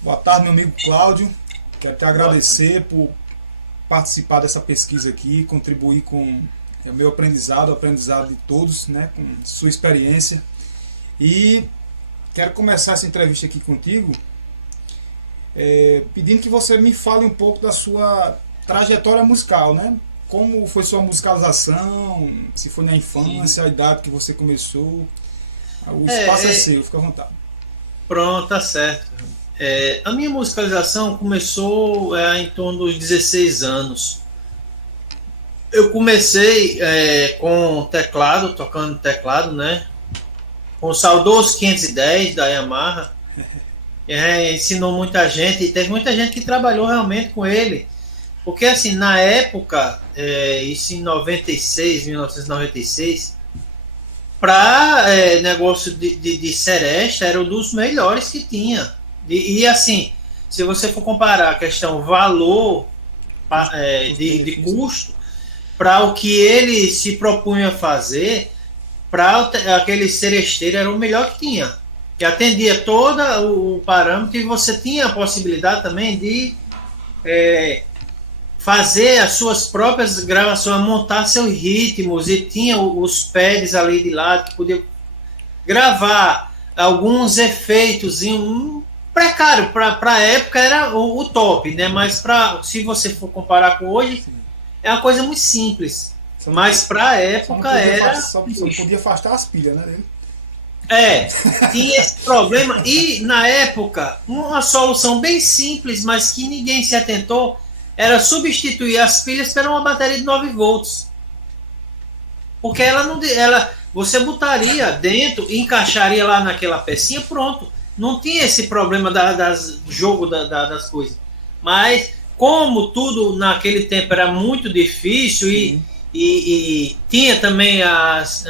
Boa tarde, meu amigo Cláudio. Quero te agradecer por participar dessa pesquisa aqui, contribuir com o meu aprendizado, o aprendizado de todos, né, com sua experiência. E quero começar essa entrevista aqui contigo, pedindo que você me fale um pouco da sua trajetória musical, né? Como foi sua musicalização, se foi na Sim. infância, a idade que você começou. O espaço é É, é, seu, fica à vontade. pronto, tá certo. A minha musicalização começou em torno dos 16 anos. Eu comecei com teclado, tocando teclado, né? Com o saudoso 510 da Yamaha. Ensinou muita gente, e teve muita gente que trabalhou realmente com ele. Porque, assim, na época, isso em 96, 1996, para negócio de seresta, era um dos melhores que tinha. E assim, se você for comparar a questão valor de Custo-benefício, né? custo para o que ele se propunha fazer, para aquele seresteiro era o melhor que tinha. Que atendia todo o parâmetro e você tinha a possibilidade também de é, fazer as suas próprias gravações, montar seus ritmos e tinha os pads ali de lado que podia gravar alguns efeitos em um precário para a época era o top, né? Mas se você for comparar com hoje Sim. é uma coisa muito simples, Só não, mas para a só não época podia, era só não podia afastar as pilhas, né? Dele. tinha esse problema e na época uma solução bem simples, mas que ninguém se atentou era substituir as pilhas por uma bateria de 9 volts. Porque ela não. Você botaria dentro, encaixaria lá naquela pecinha, pronto. Não tinha esse problema das jogo das coisas. Mas, como tudo naquele tempo era muito difícil Sim, e tinha também as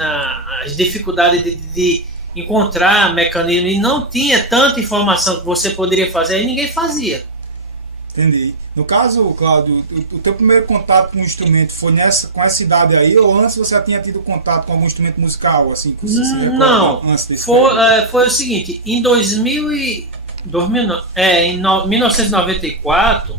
dificuldades de encontrar mecanismo e não tinha tanta informação que você poderia fazer, aí ninguém fazia. entendi. No caso, Cláudio, o teu primeiro contato com o instrumento foi com essa idade aí, ou antes você já tinha tido contato com algum instrumento musical, assim, que você se recorda Não, antes desse período? foi o seguinte, em 2000 não, em 1994,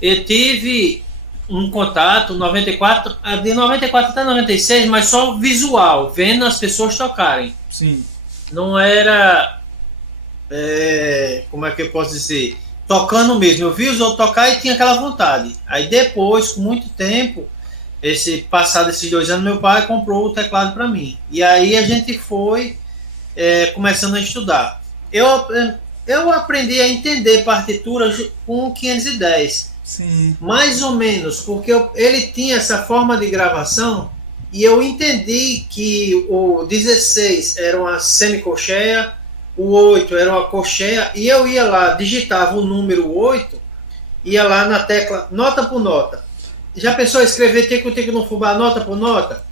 eu tive um contato, 94, de 94 até 96, mas só visual, vendo as pessoas tocarem. Sim, Não era, como é que eu posso dizer, tocando mesmo. Eu vi os outros tocar e tinha aquela vontade. Aí depois, com muito tempo, passado esses 2 anos, meu pai comprou o teclado para mim. E aí a gente foi começando a estudar. Eu aprendi a entender partituras com o 510, sim, mais ou menos, porque ele tinha essa forma de gravação e eu entendi que o 16 era uma semicolcheia, o 8 era uma colcheia, e eu ia lá, digitava o número 8, ia lá na tecla nota por nota. Já pensou em escrever tico-tico no fubá nota por nota?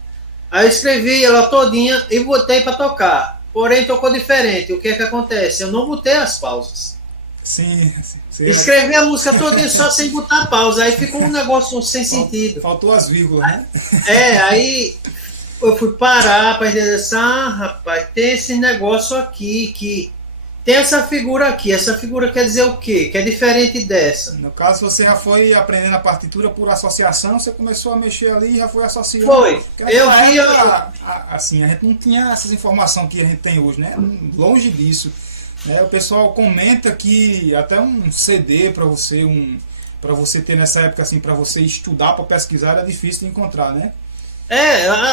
Aí eu escrevi ela todinha e botei para tocar. Porém, tocou diferente. O que é que acontece? Eu não botei as pausas. sim, sim. Escrevi a música todinha só sem botar pausa. Aí ficou um negócio sem sentido. Faltou as vírgulas, né? Aí eu fui parar para entender assim, rapaz, tem esse negócio aqui, que tem essa figura aqui. Essa figura quer dizer o quê? Que é diferente dessa. No caso, você já foi aprendendo a partitura por associação, você começou a mexer ali e já foi associando. Foi. Porque Eu naquela via. época, assim, a gente não tinha essas informações que a gente tem hoje, né? Longe disso. O pessoal comenta que até um CD para você ter nessa época, assim, para você estudar, para pesquisar, era difícil de encontrar, né?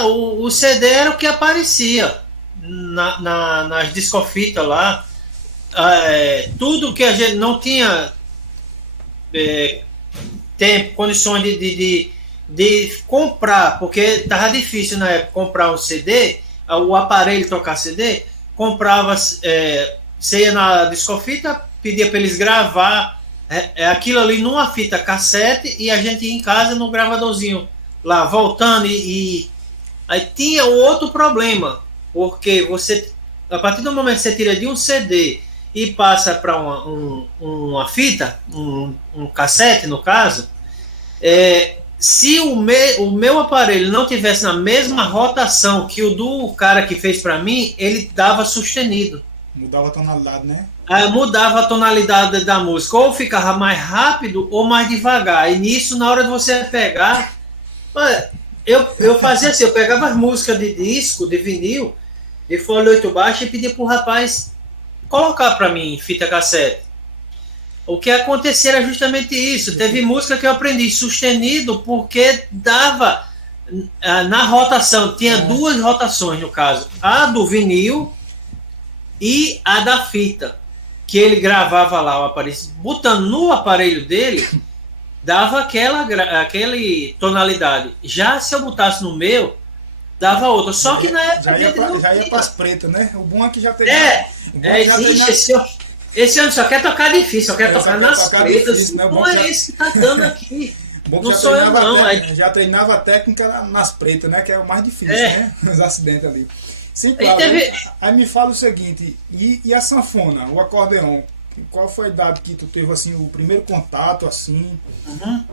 O CD era o que aparecia nas discofitas lá. Tudo que a gente não tinha é, tempo, condições de comprar, porque estava difícil na época comprar um CD, o aparelho tocar CD, comprava, você ia na discofita, pedia para eles gravar aquilo ali numa fita cassete e a gente ia em casa no gravadorzinho lá, voltando aí tinha outro problema, porque você, a partir do momento que você tira de um CD e passa para uma fita, um cassete no caso, se o meu aparelho não tivesse na mesma rotação que o do cara que fez para mim, ele dava sustenido. Mudava a tonalidade, né? Mudava a tonalidade da música, ou ficava mais rápido ou mais devagar. E nisso, na hora de você pegar, eu fazia assim, eu pegava as músicas de disco, de vinil, de folha 8 baixo, e pedia pro rapaz colocar para mim em fita cassete. O que acontecia era justamente isso. Teve música que eu aprendi sustenido porque dava na rotação, tinha duas rotações no caso, a do vinil e a da fita, que ele gravava lá o aparelho, botando no aparelho dele, dava aquela tonalidade. Já se eu botasse no meu, dava outra. Só que na época já ia para as pretas, né? O bom é que já tem. Esse ano só quer tocar difícil, só quer tocar nas pretas. Difícil, né? Não é esse que tá dando aqui. Bom, não sou eu, não. Já treinava a técnica nas pretas, né? Que é o mais difícil, né? Os acidentes ali. Sim, claro. Aí me fala o seguinte, e a sanfona, o acordeon? Qual foi a idade que tu teve assim, o primeiro contato assim? Uhum.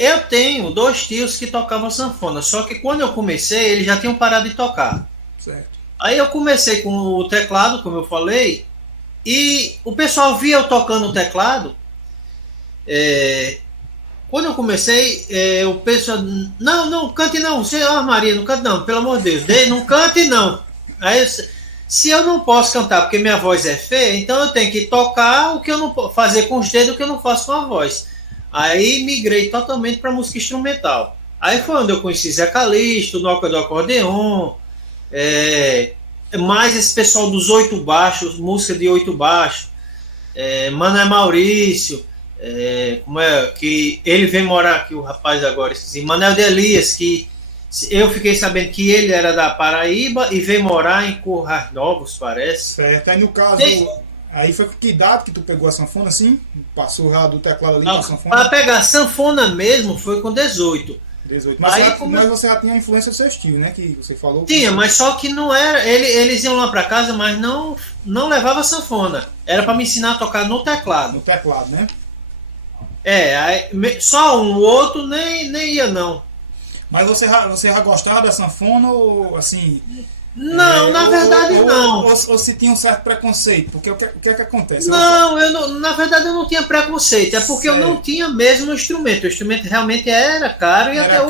Eu tenho 2 tios que tocavam sanfona, só que quando eu comecei, eles já tinham parado de tocar. Certo. Aí eu comecei com o teclado, como eu falei, e o pessoal via eu tocando o teclado. Quando eu comecei, o pessoal, não cante não, você, Maria, não cante não, pelo amor de Deus, não cante não. Aí, se eu não posso cantar porque minha voz é feia, então eu tenho que tocar o que eu não posso fazer com os dedos, o que eu não faço com a voz. Aí migrei totalmente para música instrumental. Aí foi onde eu conheci Zé Calixto, Noca do Acordeon, mais esse pessoal dos 8 baixos, música de 8 baixos, Mané Maurício, que ele vem morar aqui, o rapaz agora, esqueci, Manel de Elias, que eu fiquei sabendo que ele era da Paraíba e veio morar em Currais Novos, parece. Certo, aí no caso, aí foi com que idade que tu pegou a sanfona assim? Passou já do teclado ali pra sanfona? Para pegar a sanfona mesmo foi com 18. Mas, aí, mas você já tinha a influência do seu estilo, né? Que você falou. Tinha, mas só que não era. Eles iam lá para casa, mas não levava sanfona. Era para me ensinar a tocar no teclado. No teclado, né? Só um, o outro nem ia não. Mas você já gostava da sanfona ou assim? Não, na verdade não. Ou se tinha um certo preconceito? Porque o que é que acontece? Na verdade eu não tinha preconceito. É porque eu não tinha mesmo o instrumento. O instrumento realmente era caro e até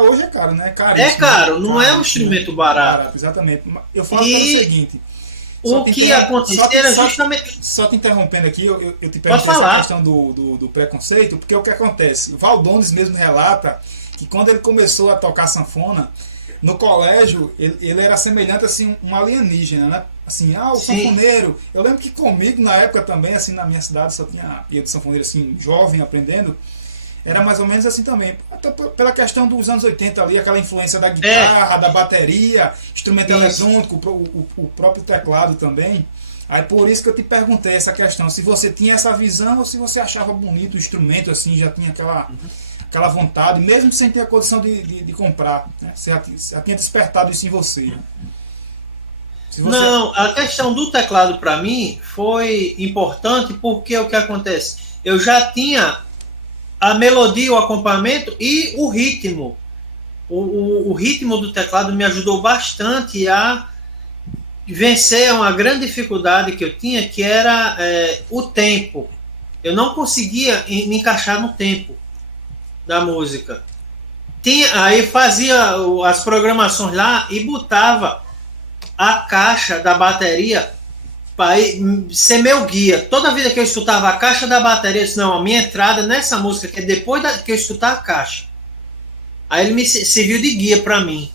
hoje é caro, né? É caro, não é um instrumento barato. Exatamente. Eu falo pelo seguinte. O que acontecia era justamente. Só te interrompendo aqui, eu te perguntei essa questão do preconceito, porque o que acontece? O Valdones mesmo relata que quando ele começou a tocar sanfona, no colégio, ele era semelhante assim, um alienígena, né? Assim, o sanfoneiro. Eu lembro que comigo, na época também, assim, na minha cidade, só tinha eu de sanfoneiro, assim, jovem, aprendendo. Era mais ou menos assim também. Até pela questão dos anos 80 ali, aquela influência da guitarra, da bateria, instrumento eletrônico, o próprio teclado também. Aí por isso que eu te perguntei essa questão, se você tinha essa visão ou se você achava bonito o instrumento, assim, já tinha aquela vontade, mesmo sem ter a condição de comprar, né? Você já tinha despertado isso em você. Não, a questão do teclado para mim foi importante porque o que acontece? Eu já tinha a melodia, o acompanhamento e o ritmo. O ritmo do teclado me ajudou bastante a vencer uma grande dificuldade que eu tinha, que era o tempo. Eu não conseguia me encaixar no tempo da música. Aí fazia as programações lá e botava a caixa da bateria para ser meu guia. Toda vida que eu escutava a caixa da bateria, eu disse, não, a minha entrada nessa música que é depois que eu escutar a caixa. Aí ele me serviu de guia para mim.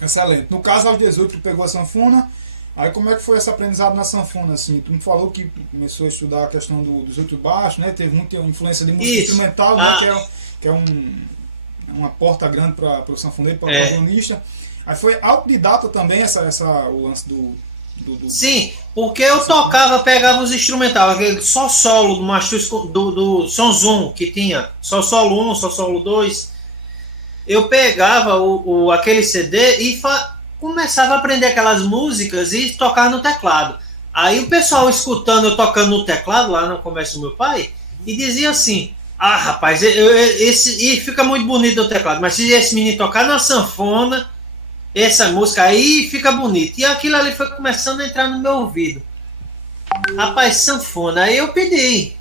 Excelente. No caso, aos 18, tu pegou a sanfona. Aí como é que foi esse aprendizado na sanfona, assim? Tu me falou que começou a estudar a questão dos 8 baixos, né? Teve muita influência de música instrumental, né? Que é uma porta grande para o sanfoneiro, para o acordeonista. Aí foi autodidata também o lance do... Sim, porque eu tocava, pegava os instrumentais, aquele só solo do Mastros, do Sonzum que tinha, só solo 1, só solo 2. Eu pegava aquele CD e começava a aprender aquelas músicas e tocar no teclado. Aí o pessoal escutando eu tocando no teclado, lá no comércio do meu pai, e dizia assim, rapaz, e fica muito bonito o teclado, mas se esse menino tocar na sanfona, essa música aí fica bonita. E aquilo ali foi começando a entrar no meu ouvido. Rapaz, sanfona. Aí eu pedi.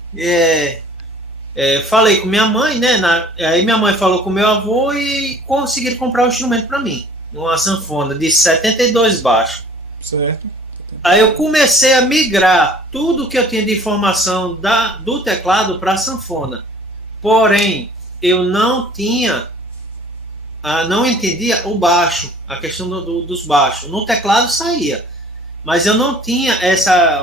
Falei com minha mãe, né? Aí minha mãe falou com meu avô e conseguiram comprar o instrumento para mim. Uma sanfona de 72 baixos. Certo. Aí eu comecei a migrar tudo que eu tinha de informação do teclado para a sanfona. Porém, eu não entendia o baixo, a questão dos baixos. No teclado saía, mas eu não tinha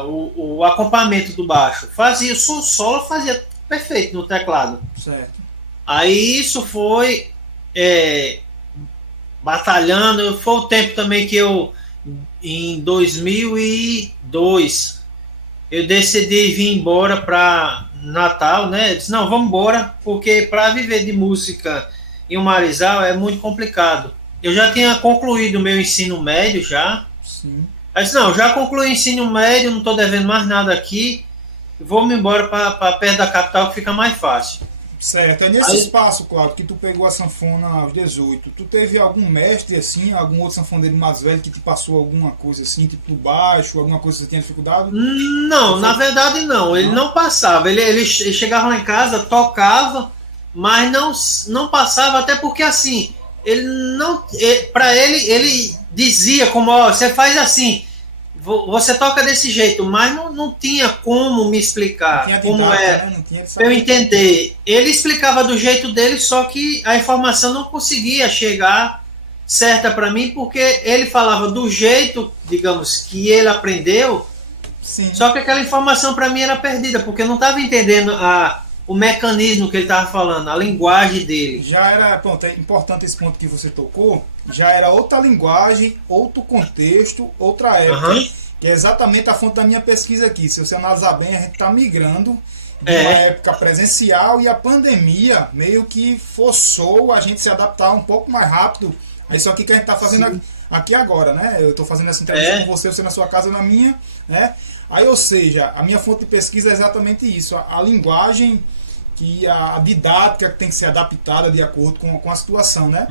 o acompanhamento do baixo. Fazia o solo, fazia perfeito no teclado. Certo. Aí isso foi batalhando. Foi o tempo também que em 2002, eu decidi vir embora para Natal, né? Eu disse, não, vamos embora, porque para viver de música em Marizal é muito complicado. Eu já tinha concluído o meu ensino médio já. Sim. Aí disse, não, já concluí o ensino médio, não estou devendo mais nada aqui, vou-me embora para perto da capital que fica mais fácil. Certo, é nesse espaço, Cláudio, que tu pegou a sanfona aos 18. Tu teve algum mestre, assim, algum outro sanfoneiro mais velho que te passou alguma coisa assim, tipo baixo, alguma coisa que você tinha dificuldade? Não, na verdade não. Ele não passava. Ele chegava lá em casa, tocava, mas não passava, até porque assim, ele não. Para ele dizia como, ó, você faz assim, você toca desse jeito, mas não tinha como me explicar como né? Não tinha para eu entender. Ele explicava do jeito dele, só que a informação não conseguia chegar certa para mim, porque ele falava do jeito, digamos, que ele aprendeu. Sim. Só que aquela informação para mim era perdida, porque eu não estava entendendo o mecanismo que ele estava falando, a linguagem dele. Já era, pronto, é importante esse ponto que você tocou, já era outra linguagem, outro contexto, outra época, que é exatamente a fonte da minha pesquisa aqui. Se você analisar bem, a gente está migrando de uma época presencial e a pandemia meio que forçou a gente se adaptar um pouco mais rápido a isso aqui que a gente está fazendo aqui agora, né? Eu estou fazendo essa entrevista com você na sua casa, na minha, né? Aí, ou seja, a minha fonte de pesquisa é exatamente isso, a linguagem que a didática que tem que ser adaptada de acordo com a situação, né?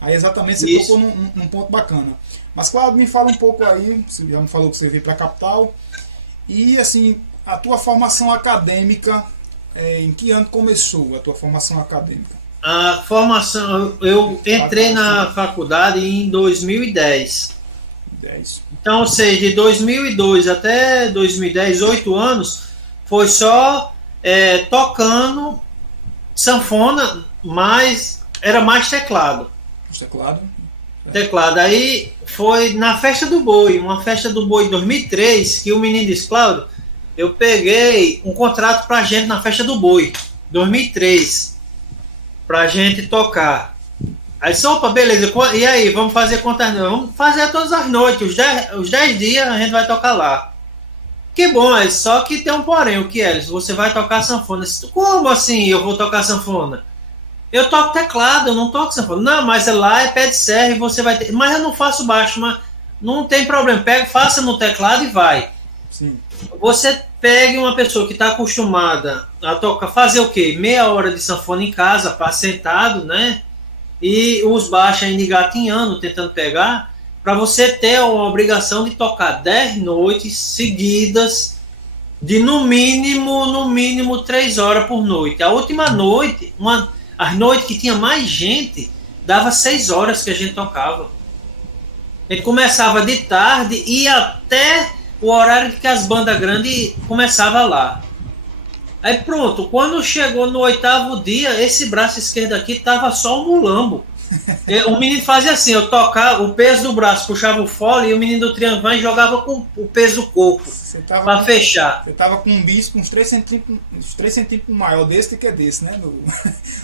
Aí exatamente você tocou num ponto bacana. Mas, Cláudio, me fala um pouco aí, você já me falou que você veio para a capital, e assim, a tua formação acadêmica, em que ano começou a tua formação acadêmica? A formação, eu entrei na faculdade em 2010. Então, ou seja, de 2002 até 2010, 8 anos, foi só tocando sanfona, mas era mais teclado. Teclado. Aí foi na Festa do Boi, uma Festa do Boi em 2003, que o menino disse, Cláudio, eu peguei um contrato pra gente na Festa do Boi, 2003, pra gente tocar. Aí disse, opa, beleza, e aí, vamos fazer quantas noites? Vamos fazer todas as noites, os 10 dias a gente vai tocar lá. Que bom, só que tem um porém, o que é? Você vai tocar sanfona. Como assim eu vou tocar sanfona? Eu toco teclado, eu não toco sanfona. Não, mas lá é pé de serra e você vai ter... Mas eu não faço baixo, mas não tem problema. Faça no teclado e vai. Sim. Você pegue uma pessoa que está acostumada a tocar, fazer o quê? Meia hora de sanfona em casa, sentado, né? E os baixos ainda engatinhando, tentando pegar, para você ter uma obrigação de tocar 10 noites seguidas, de no mínimo 3 horas por noite. A última noite, as noites que tinha mais gente, dava 6 horas que a gente tocava. A gente começava de tarde e até o horário que as bandas grandes começavam lá. Aí pronto, quando chegou no 8º dia, esse braço esquerdo aqui tava só um mulambo. O menino fazia assim, eu tocava, o peso do braço puxava o fole e o menino do triângulo jogava com o peso do corpo para fechar. Você tava com um bispo uns 3 centímetros maior desse do que desse, né?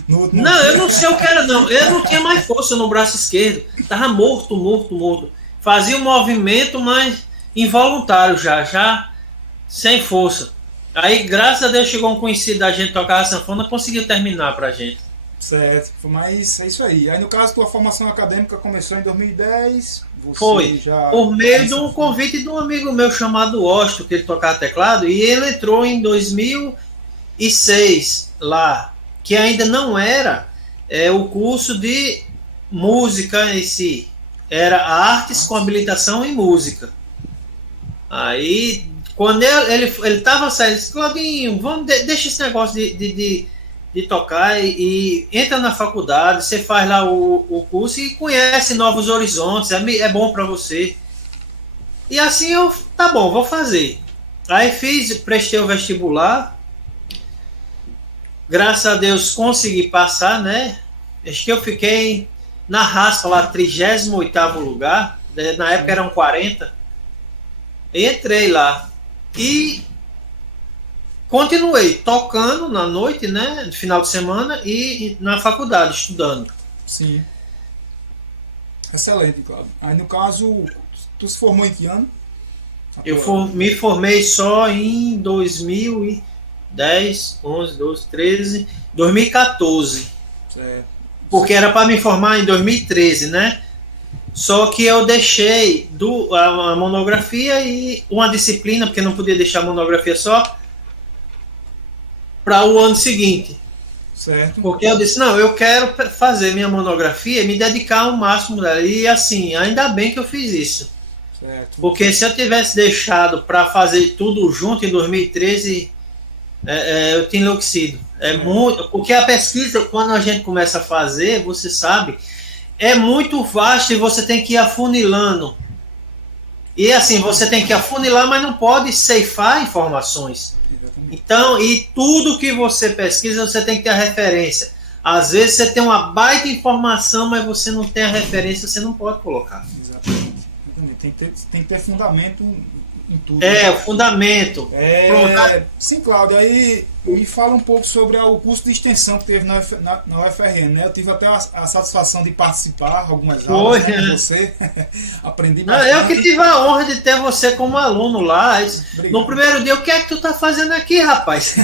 Não, eu não sei o que era não. Eu não tinha mais força no braço esquerdo. Tava morto. Fazia um movimento, mas involuntário já sem força. Aí, graças a Deus, chegou um conhecido da gente tocar a sanfona, conseguiu terminar pra gente. Certo, mas é isso aí. Aí, no caso, tua formação acadêmica começou em 2010. Foi, por meio de um convite de um amigo meu chamado Osto, que ele tocava teclado, e ele entrou em 2006 lá, que ainda não era o curso de música em si, era artes com habilitação em música. Aí, quando ele tava saindo, ele disse, Claudinho, deixa esse negócio de tocar e entra na faculdade, você faz lá o curso e conhece novos horizontes, é bom para você. E assim tá bom, vou fazer. Aí prestei o vestibular, graças a Deus consegui passar, né? Acho que eu fiquei na raspa lá, 38º lugar, na época eram 40. Entrei lá e continuei tocando na noite, né, no final de semana e na faculdade, estudando. Sim. Excelente, Cláudio. Aí no caso, tu se formou em que ano? Me formei só em 2010, 11, 12, 13, 2014. Certo. Porque era para me formar em 2013, né? Só que eu deixei a monografia e uma disciplina, porque não podia deixar a monografia só, para o ano seguinte. Certo. Porque eu disse, não, eu quero fazer minha monografia e me dedicar ao máximo dela. E assim, ainda bem que eu fiz isso. Certo. Porque se eu tivesse deixado para fazer tudo junto em 2013, eu tinha enlouquecido. Muito, porque a pesquisa, quando a gente começa a fazer, você sabe, é muito vasto e você tem que ir afunilando. E assim, você tem que afunilar, mas não pode ceifar informações. Então, e tudo que você pesquisa, você tem que ter a referência. Às vezes você tem uma baita informação, mas você não tem a referência, você não pode colocar. Exatamente. Tem que ter fundamento em tudo. O fundamento. Sim, Cláudio, aí me fala um pouco sobre o curso de extensão que teve na UFRN, né? Eu tive até a satisfação de participar algumas aulas, né, com você. Aprendi bastante. Eu que tive a honra de ter você como aluno lá. No primeiro dia, o que é que tu tá fazendo aqui, rapaz?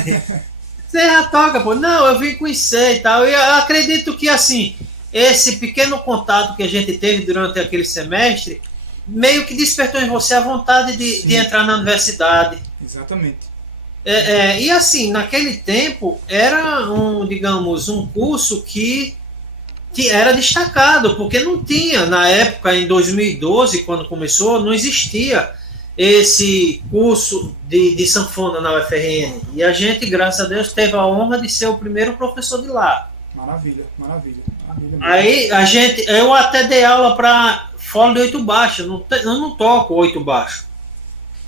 Você já toca, pô. Não, eu vim conhecer e tal. E eu acredito que, assim, esse pequeno contato que a gente teve durante aquele semestre meio que despertou em você a vontade de entrar na universidade. Exatamente. E assim, naquele tempo era digamos, um curso que era destacado, porque não tinha, na época, em 2012, quando começou, não existia esse curso de sanfona na UFRN. E a gente, graças a Deus, teve a honra de ser o primeiro professor de lá. Maravilha, maravilha. Aí eu até dei aula para fole de 8 baixo, eu não toco 8 baixo.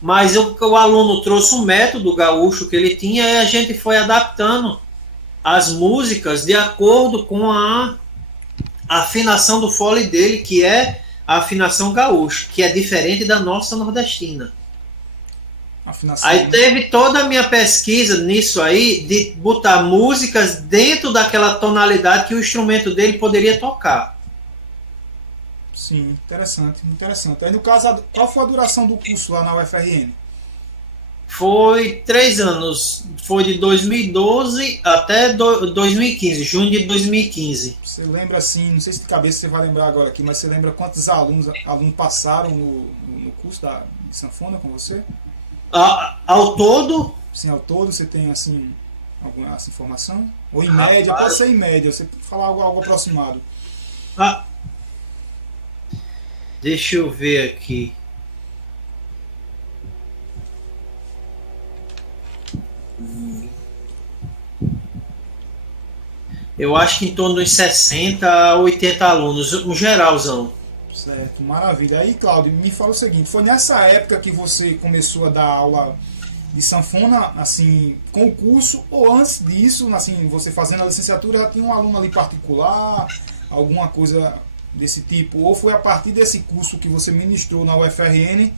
Mas o aluno trouxe um método gaúcho que ele tinha e a gente foi adaptando as músicas de acordo com a afinação do fole dele, que é a afinação gaúcha, que é diferente da nossa nordestina. Aí teve toda a minha pesquisa nisso aí, de botar músicas dentro daquela tonalidade que o instrumento dele poderia tocar. Sim, interessante. Aí no caso, qual foi a duração do curso lá na UFRN? Foi 3 anos. Foi de 2012 até 2015, junho de 2015. Você lembra assim, não sei se de cabeça você vai lembrar agora aqui, mas você lembra quantos alunos passaram no curso de sanfona com você? Ao todo? Sim, ao todo você tem assim alguma essa informação? Ou em média, pode ser em média, você pode falar algo aproximado. Deixa eu ver aqui. Eu acho que em torno de 60 a 80 alunos, um geralzão. Certo, maravilha. Aí, Cláudio, me fala o seguinte, foi nessa época que você começou a dar aula de sanfona, assim, com o curso, ou antes disso, assim, você fazendo a licenciatura, já tinha um aluno ali particular, alguma coisa desse tipo, ou foi a partir desse curso que você ministrou na UFRN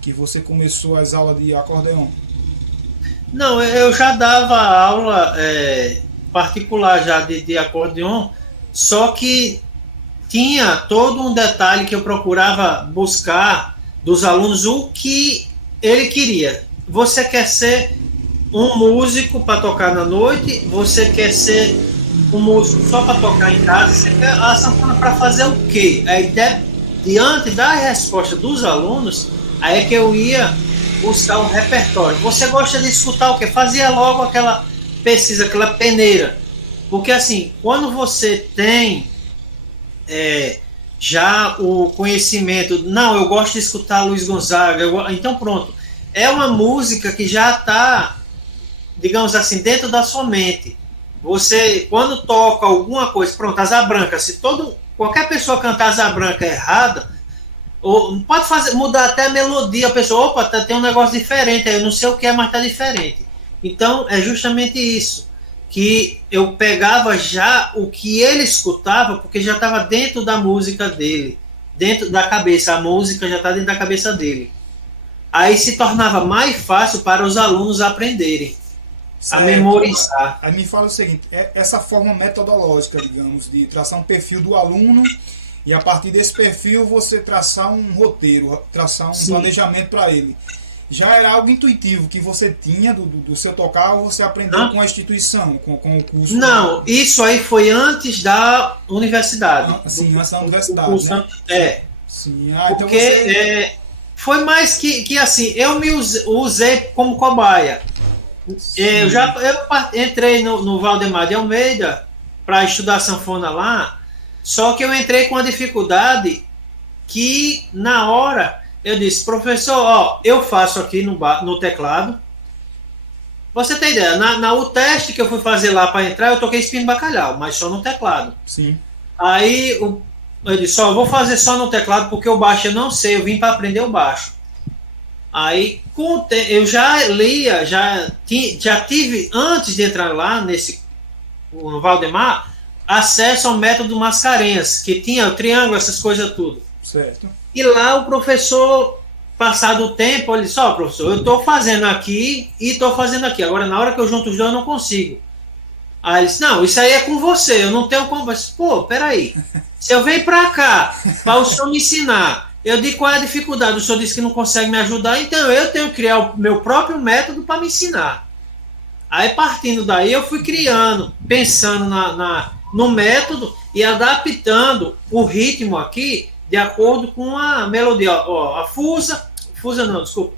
que você começou as aulas de acordeon? Não, eu já dava aula particular já de acordeon, só que tinha todo um detalhe que eu procurava buscar dos alunos o que ele queria. Você quer ser um músico para tocar na noite? Você quer ser um músico só para tocar em casa? Você quer a sanfona para fazer o quê? Aí, diante da resposta dos alunos, aí é que eu ia buscar um repertório. Você gosta de escutar o quê? Fazia logo aquela pesquisa, aquela peneira. Porque assim, quando você tem já o conhecimento, não, eu gosto de escutar Luiz Gonzaga, então pronto. é uma música que já está, digamos assim, dentro da sua mente. Você, quando toca alguma coisa, pronto, Asa Branca, se qualquer pessoa cantar Asa Branca errada, ou pode mudar até a melodia, a pessoa, opa, tem um negócio diferente, eu não sei o que é, mas tá diferente. Então, é justamente isso, que eu pegava já o que ele escutava, porque já estava dentro da música dele, dentro da cabeça, a música já está dentro da cabeça dele. Aí se tornava mais fácil para os alunos aprenderem, a memorizar. Aí me fala o seguinte, essa forma metodológica, digamos, de traçar um perfil do aluno e a partir desse perfil você traçar um roteiro, traçar um planejamento para ele. Já era algo intuitivo que você tinha do seu tocar ou você aprendeu com a instituição, com o curso? Não, isso aí foi antes da universidade. Sim, antes da universidade, curso, né? Sim, porque então você... foi mais que assim, eu me usei como cobaia. Eu entrei no Valdemar de Almeida para estudar sanfona lá, só que eu entrei com a dificuldade que na hora eu disse, professor, ó, eu faço aqui no teclado. Você tem ideia, o teste que eu fui fazer lá para entrar, eu toquei Espinho Bacalhau, mas só no teclado. Sim. Aí eu disse, ó, vou fazer só no teclado porque o baixo eu não sei, eu vim para aprender o baixo. Aí eu já lia, já tive, antes de entrar lá no Valdemar, acesso ao método Mascarenhas, que tinha o triângulo, essas coisas tudo. Certo. E lá o professor, passado o tempo, ele disse, ó, professor, eu estou fazendo aqui e estou fazendo aqui. Agora, na hora que eu junto os dois, eu não consigo. Aí ele disse, não, isso aí é com você, eu não tenho como. Eu disse, pô, peraí, se eu venho para cá, para o senhor me ensinar, eu digo qual é a dificuldade, o senhor disse que não consegue me ajudar, então eu tenho que criar o meu próprio método para me ensinar. Aí, partindo daí, eu fui criando, pensando no método e adaptando o ritmo aqui de acordo com a melodia. Ó, a fusa não, desculpa,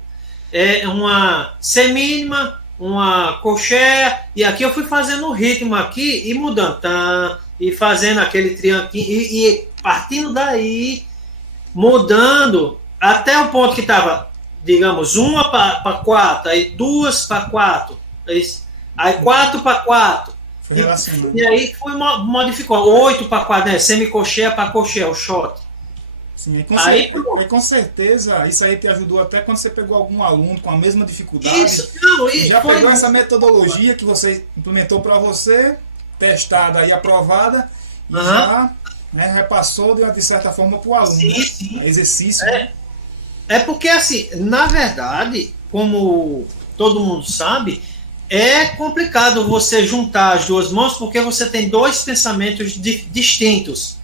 é uma semínima, uma colcheia, e aqui eu fui fazendo o ritmo aqui e mudando, e fazendo aquele triângulo, e partindo daí, mudando até o ponto que estava, digamos, 1 para 4, aí 2 para 4, aí 4 para 4, e aí fui modificando, 8 para 4, né, semicolcheia para colcheia, o shot. Sim, com certeza isso aí te ajudou até quando você pegou algum aluno com a mesma dificuldade. Já pegou essa metodologia que você implementou para você, testada e aprovada, e já repassou de certa forma para o aluno. Sim. Exercício. É porque, assim, na verdade, como todo mundo sabe, é complicado você juntar as duas mãos porque você tem dois pensamentos distintos.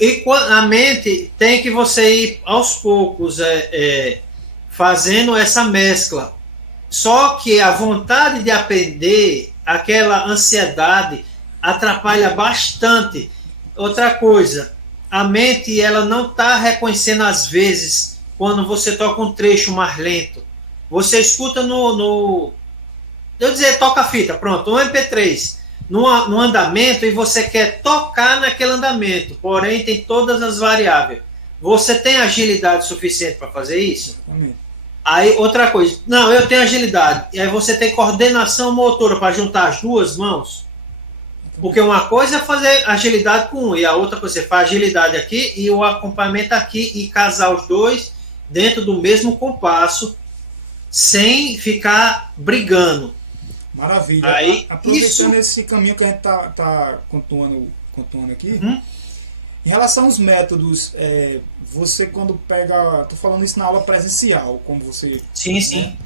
E a mente tem que você ir aos poucos fazendo essa mescla. Só que a vontade de aprender, aquela ansiedade, atrapalha bastante. Outra coisa, a mente ela não está reconhecendo às vezes quando você toca um trecho mais lento. Você escuta toca a fita, pronto, um MP3. No andamento e você quer tocar naquele andamento, porém tem todas as variáveis. Você tem agilidade suficiente para fazer isso? Aí outra coisa, não, eu tenho agilidade. E aí você tem coordenação motora para juntar as duas mãos? Porque uma coisa é fazer agilidade com um, e a outra coisa você faz agilidade aqui e o acompanhamento aqui e casar os dois dentro do mesmo compasso sem ficar brigando. Maravilha. Aí, aproveitando esse caminho que a gente tá contuando aqui, em relação aos métodos, você quando pega, tô falando isso na aula presencial, como você... Sim, sim.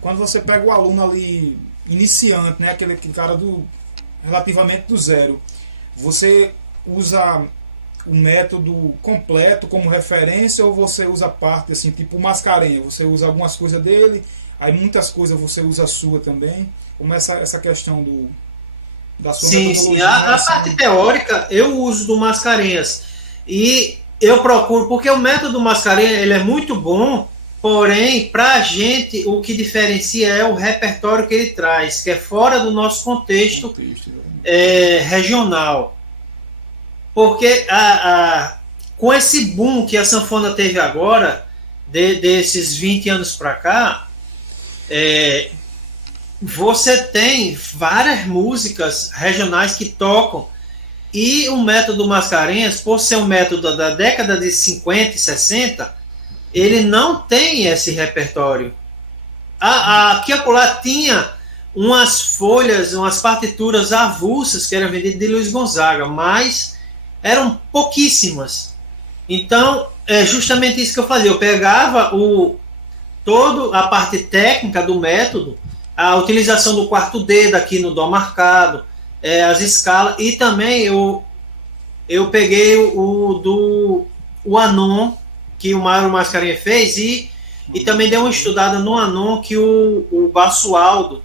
Quando você pega o aluno ali, iniciante, né, aquele cara relativamente do zero, você usa o método completo como referência ou você usa parte, assim, tipo Mascarenha, você usa algumas coisas dele, aí muitas coisas você usa a sua também? Como essa questão da sua metodologia? Sim, a parte teórica eu uso do Mascarenhas. E eu procuro, porque o método Mascarenhas ele é muito bom, porém, para a gente, o que diferencia é o repertório que ele traz, que é fora do nosso contexto regional. Porque com esse boom que a sanfona teve agora, desses 20 anos para cá, você tem várias músicas regionais que tocam, e o método Mascarenhas, por ser um método da década de 50 e 60, ele não tem esse repertório. Aqui e acolá tinha umas folhas, umas partituras avulsas que eram vendidas de Luiz Gonzaga, mas eram pouquíssimas. Então, é justamente isso que eu fazia. Eu pegava toda a parte técnica do método, a utilização do quarto dedo aqui no dó marcado, as escalas, e também eu peguei o Anon, que o Mário Mascarenhas fez, e também dei uma estudada no Anon que o Basualdo,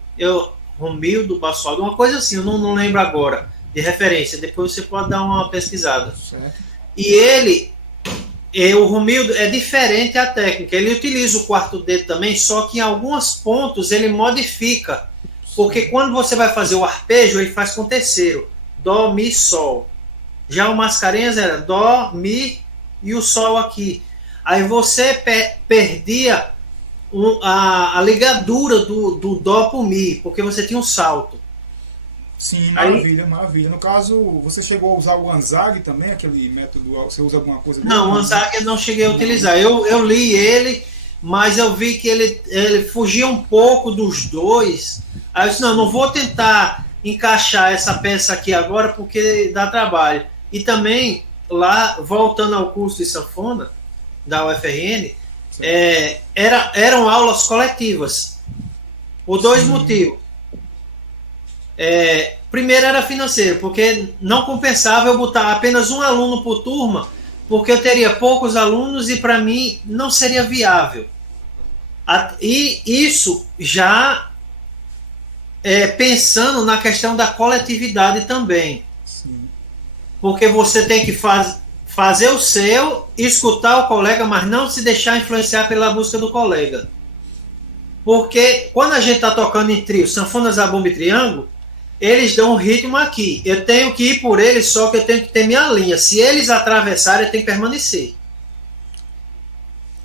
Romildo Basualdo, uma coisa assim, eu não lembro agora, de referência, depois você pode dar uma pesquisada. Certo. E o Romildo é diferente a técnica, ele utiliza o quarto dedo também, só que em alguns pontos ele modifica, porque quando você vai fazer o arpejo, ele faz com terceiro, dó, mi, sol. Já o Mascarenhas era dó, mi e o sol aqui. Aí você perdia a ligadura do dó pro mi, porque você tinha um salto. Sim, maravilha, maravilha. No caso, você chegou a usar o Anzag também, aquele método, você usa alguma coisa dele? Não, o Anzag eu não cheguei a utilizar. Eu li ele, mas eu vi que ele fugia um pouco dos dois. Aí eu disse, não vou tentar encaixar essa peça aqui agora, porque dá trabalho. E também, lá, voltando ao curso de sanfona, da UFRN, eram aulas coletivas, por dois motivos. Primeiro era financeiro, porque não compensava eu botar apenas um aluno por turma, porque eu teria poucos alunos e para mim não seria viável. E isso já pensando na questão da coletividade também. Sim. Porque você tem que fazer o seu, escutar o colega, mas não se deixar influenciar pela música do colega. Porque quando a gente está tocando em trio, sanfona, zabumba e triângulo, eles dão um ritmo aqui. Eu tenho que ir por eles, só que eu tenho que ter minha linha. Se eles atravessarem, eu tenho que permanecer.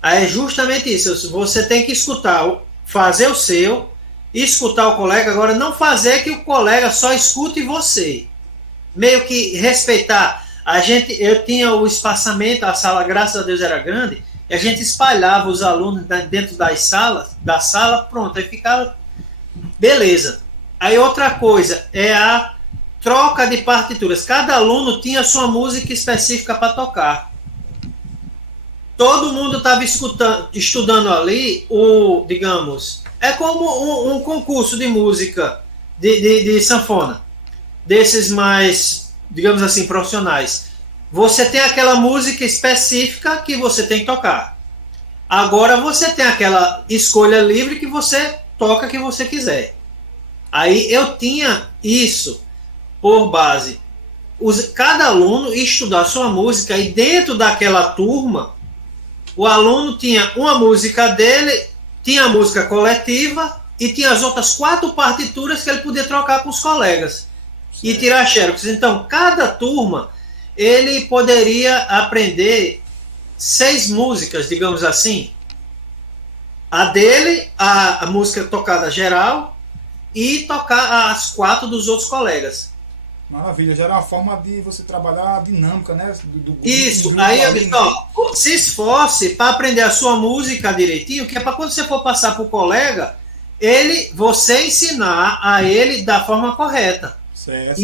Aí é justamente isso. Você tem que escutar, fazer o seu, escutar o colega. Agora, não fazer que o colega só escute você. Meio que respeitar. Eu tinha o espaçamento, a sala, graças a Deus, era grande, e a gente espalhava os alunos dentro da sala, pronto, aí ficava beleza. Aí outra coisa é a troca de partituras. Cada aluno tinha sua música específica para tocar. Todo mundo estava estudando ali digamos, é como um concurso de música de sanfona, desses mais, digamos assim, profissionais. Você tem aquela música específica que você tem que tocar. Agora você tem aquela escolha livre que você toca que você quiser. Aí eu tinha isso por base. Cada aluno estudar sua música e dentro daquela turma, o aluno tinha uma música dele, tinha a música coletiva e tinha as outras 4 partituras que ele podia trocar com os colegas e tirar xerox. Então, cada turma, ele poderia aprender 6 músicas, digamos assim. A dele, a música tocada geral, e tocar as 4 dos outros colegas. Maravilha, já era uma forma de você trabalhar a dinâmica, né? Isso, aí eu disse, se esforce para aprender a sua música direitinho, que é para quando você for passar para o colega, você ensinar a ele da forma correta. Certo,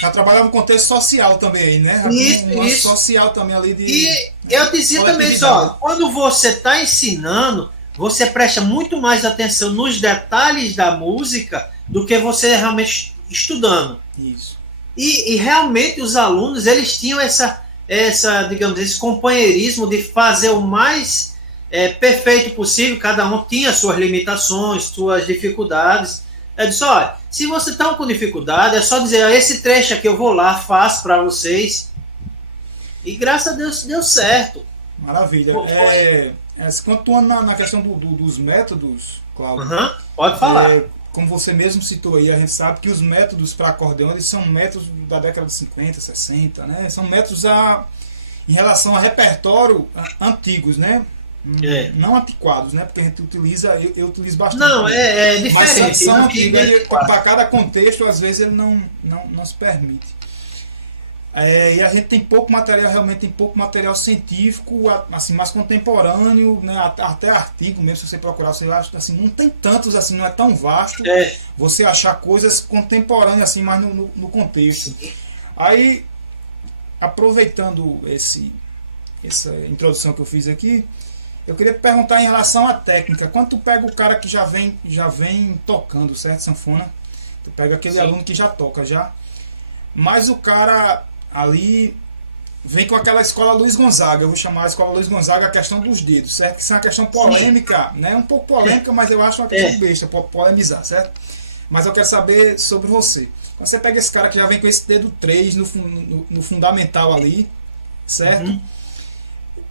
já trabalhar no contexto social também, né? Isso. Social também ali de... E eu dizia também isso, quando você está ensinando, você presta muito mais atenção nos detalhes da música do que você realmente estudando. Isso. E realmente os alunos, eles tinham digamos, esse companheirismo de fazer o mais perfeito possível. Cada um tinha suas limitações, suas dificuldades. Eu disse, olha, se você está com dificuldade, é só dizer, esse trecho aqui eu vou lá, faço para vocês. E graças a Deus deu certo. Maravilha. Quanto na questão dos métodos, Cláudio, pode falar. Como você mesmo citou aí, a gente sabe que os métodos para acordeão eles são métodos da década de 50, 60, né? São métodos em relação a repertório antigos, né? não antiquados, né? Porque a gente utiliza, eu utilizo bastante. Não, é Mas diferente. são antigos, para cada contexto, às vezes ele não se permite. E a gente tem pouco material, realmente tem pouco material científico, assim, mais contemporâneo, né? Até artigo mesmo, se você procurar, você acha assim, não tem tantos assim, não é tão vasto você achar coisas contemporâneas assim, mais no contexto. Sim. Aí, aproveitando essa introdução que eu fiz aqui, eu queria te perguntar em relação à técnica. Quando tu pega o cara que já vem tocando, certo, sanfona, tu pega aquele aluno que já toca já, mas o cara ali vem com aquela escola Luiz Gonzaga, eu vou chamar a escola Luiz Gonzaga a questão dos dedos, certo? Que isso é uma questão polêmica, né? Um pouco polêmica, mas eu acho uma questão besta, pode polemizar, certo? Mas eu quero saber sobre você. Quando você pega esse cara que já vem com esse dedo 3 no fundamental ali, certo?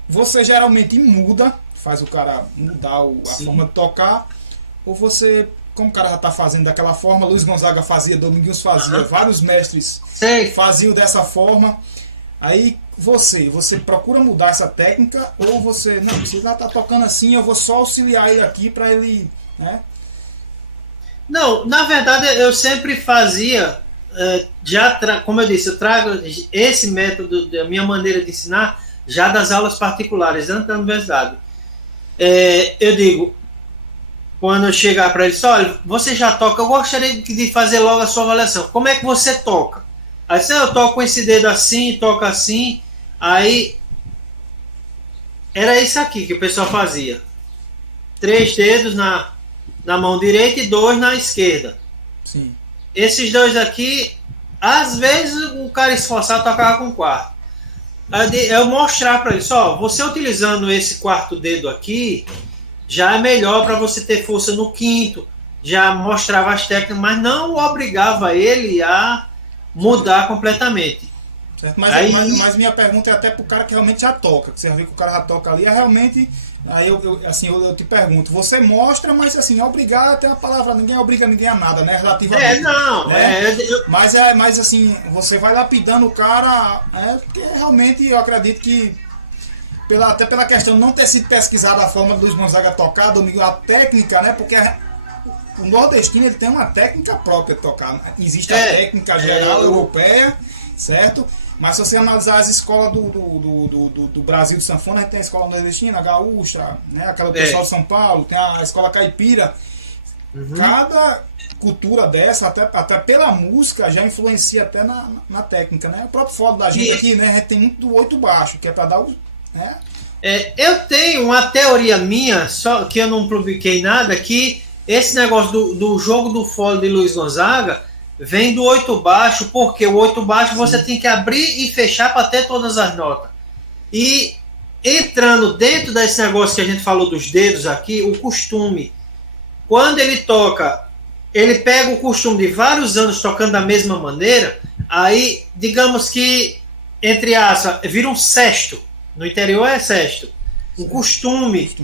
Você geralmente muda, faz o cara mudar a forma de tocar, ou você, como o cara já está fazendo daquela forma, Luiz Gonzaga fazia, Dominguinhos fazia, vários mestres faziam dessa forma, aí você procura mudar essa técnica, ou você, não, se ele já está tocando assim, eu vou só auxiliar ele aqui para ele, né? Não, na verdade eu sempre fazia, como eu disse, eu trago esse método da minha maneira de ensinar já das aulas particulares, antes da universidade. Eu digo, quando eu chegar para ele, olha, você já toca, eu gostaria de fazer logo a sua avaliação. Como é que você toca? Aí se eu toco com esse dedo assim, toco assim, aí era isso aqui que o pessoal fazia. 3 dedos na mão direita e 2 na esquerda. Sim. Esses 2 aqui, às vezes o cara esforçado tocava com 4. Eu mostrar para ele, você utilizando esse 4º dedo aqui, já é melhor para você ter força no 5º, já mostrava as técnicas, mas não obrigava ele a mudar completamente. Certo? Mas minha pergunta é até pro cara que realmente já toca, que você já vê que o cara já toca ali, é realmente, aí eu te pergunto, você mostra, mas assim, obrigar até uma palavra, ninguém obriga ninguém a nada, né, relativamente. Mas assim, você vai lapidando o cara, porque realmente eu acredito que até pela questão de não ter sido pesquisada a forma do Luiz Gonzaga tocar, a técnica, né? Porque o nordestino ele tem uma técnica própria de tocar. Existe a técnica geral europeia, certo? Mas se você analisar as escolas do Brasil de sanfona, a gente tem a escola nordestina, a gaúcha, né? Aquela pessoal de São Paulo, tem a escola caipira. Cada cultura dessa, até pela música, já influencia até na técnica, né? O próprio foco da gente aqui, né? A gente tem muito do 8 baixo, que é para dar o... Né? Eu tenho uma teoria minha, só que eu não publiquei nada, que esse negócio do jogo do fole de Luiz Gonzaga vem do 8 baixo, porque o 8 baixo você tem que abrir e fechar para ter todas as notas. E entrando dentro desse negócio que a gente falou dos dedos aqui, o costume. Quando ele toca, ele pega o costume de vários anos tocando da mesma maneira, aí, digamos que, entre aspas, vira um sexto. No interior é sexto. Um costume,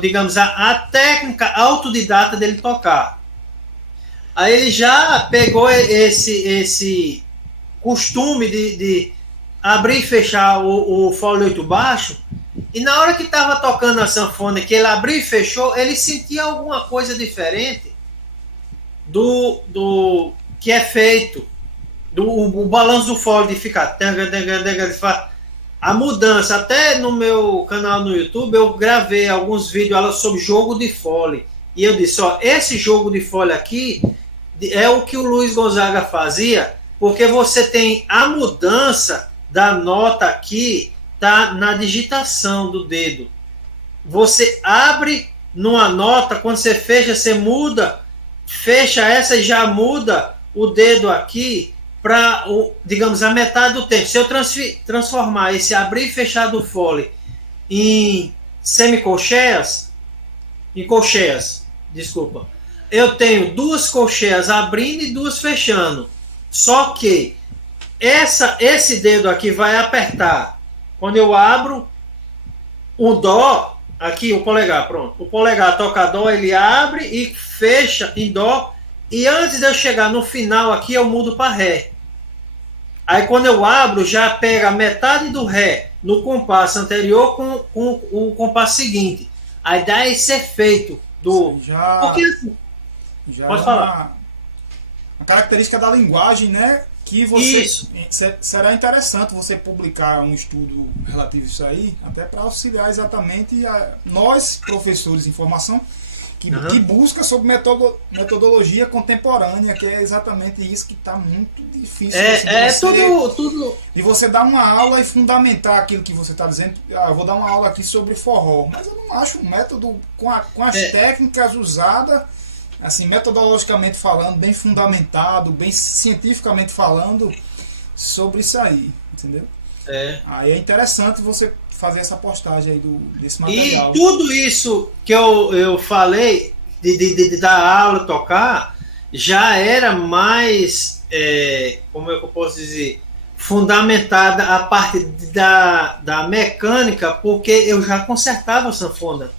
digamos, a técnica autodidata dele tocar. Aí ele já pegou esse costume de abrir e fechar o fole 8 baixo, e na hora que estava tocando a sanfona, que ele abriu e fechou, ele sentia alguma coisa diferente do que é feito, o balanço do fole de ficar... A mudança, até no meu canal no YouTube, eu gravei alguns vídeos sobre jogo de fole. E eu disse, esse jogo de fole aqui é o que o Luiz Gonzaga fazia, porque você tem a mudança da nota aqui, tá na digitação do dedo. Você abre numa nota, quando você fecha, você muda, fecha essa e já muda o dedo aqui para, digamos, a metade do tempo. Se eu transformar esse abrir e fechar do fole em semicolcheias, desculpa, eu tenho 2 colcheias abrindo e 2 fechando. Só que esse dedo aqui vai apertar. Quando eu abro o dó, aqui o polegar, pronto. O polegar toca dó, ele abre e fecha em dó. E antes de eu chegar no final aqui, eu mudo para ré. Aí quando eu abro, já pega metade do Ré no compasso anterior com o compasso seguinte. Aí dá esse efeito do... Já, Porque, já pode é falar. uma característica da linguagem, né? Que você Isso. será interessante você publicar um estudo relativo a isso aí, até para auxiliar exatamente nós, professores de informação, que busca sobre metodologia contemporânea, que é exatamente isso que está muito difícil. Tudo. E você dar uma aula e fundamentar aquilo que você está dizendo. Eu vou dar uma aula aqui sobre forró, mas eu não acho um método com as técnicas usadas, assim, metodologicamente falando, bem fundamentado, bem cientificamente falando sobre isso aí, entendeu? Aí é interessante você fazer essa postagem aí desse material. E tudo isso que eu falei de dar aula, tocar, já era mais, como é que eu posso dizer, fundamentada a parte da mecânica, porque eu já consertava a sanfona.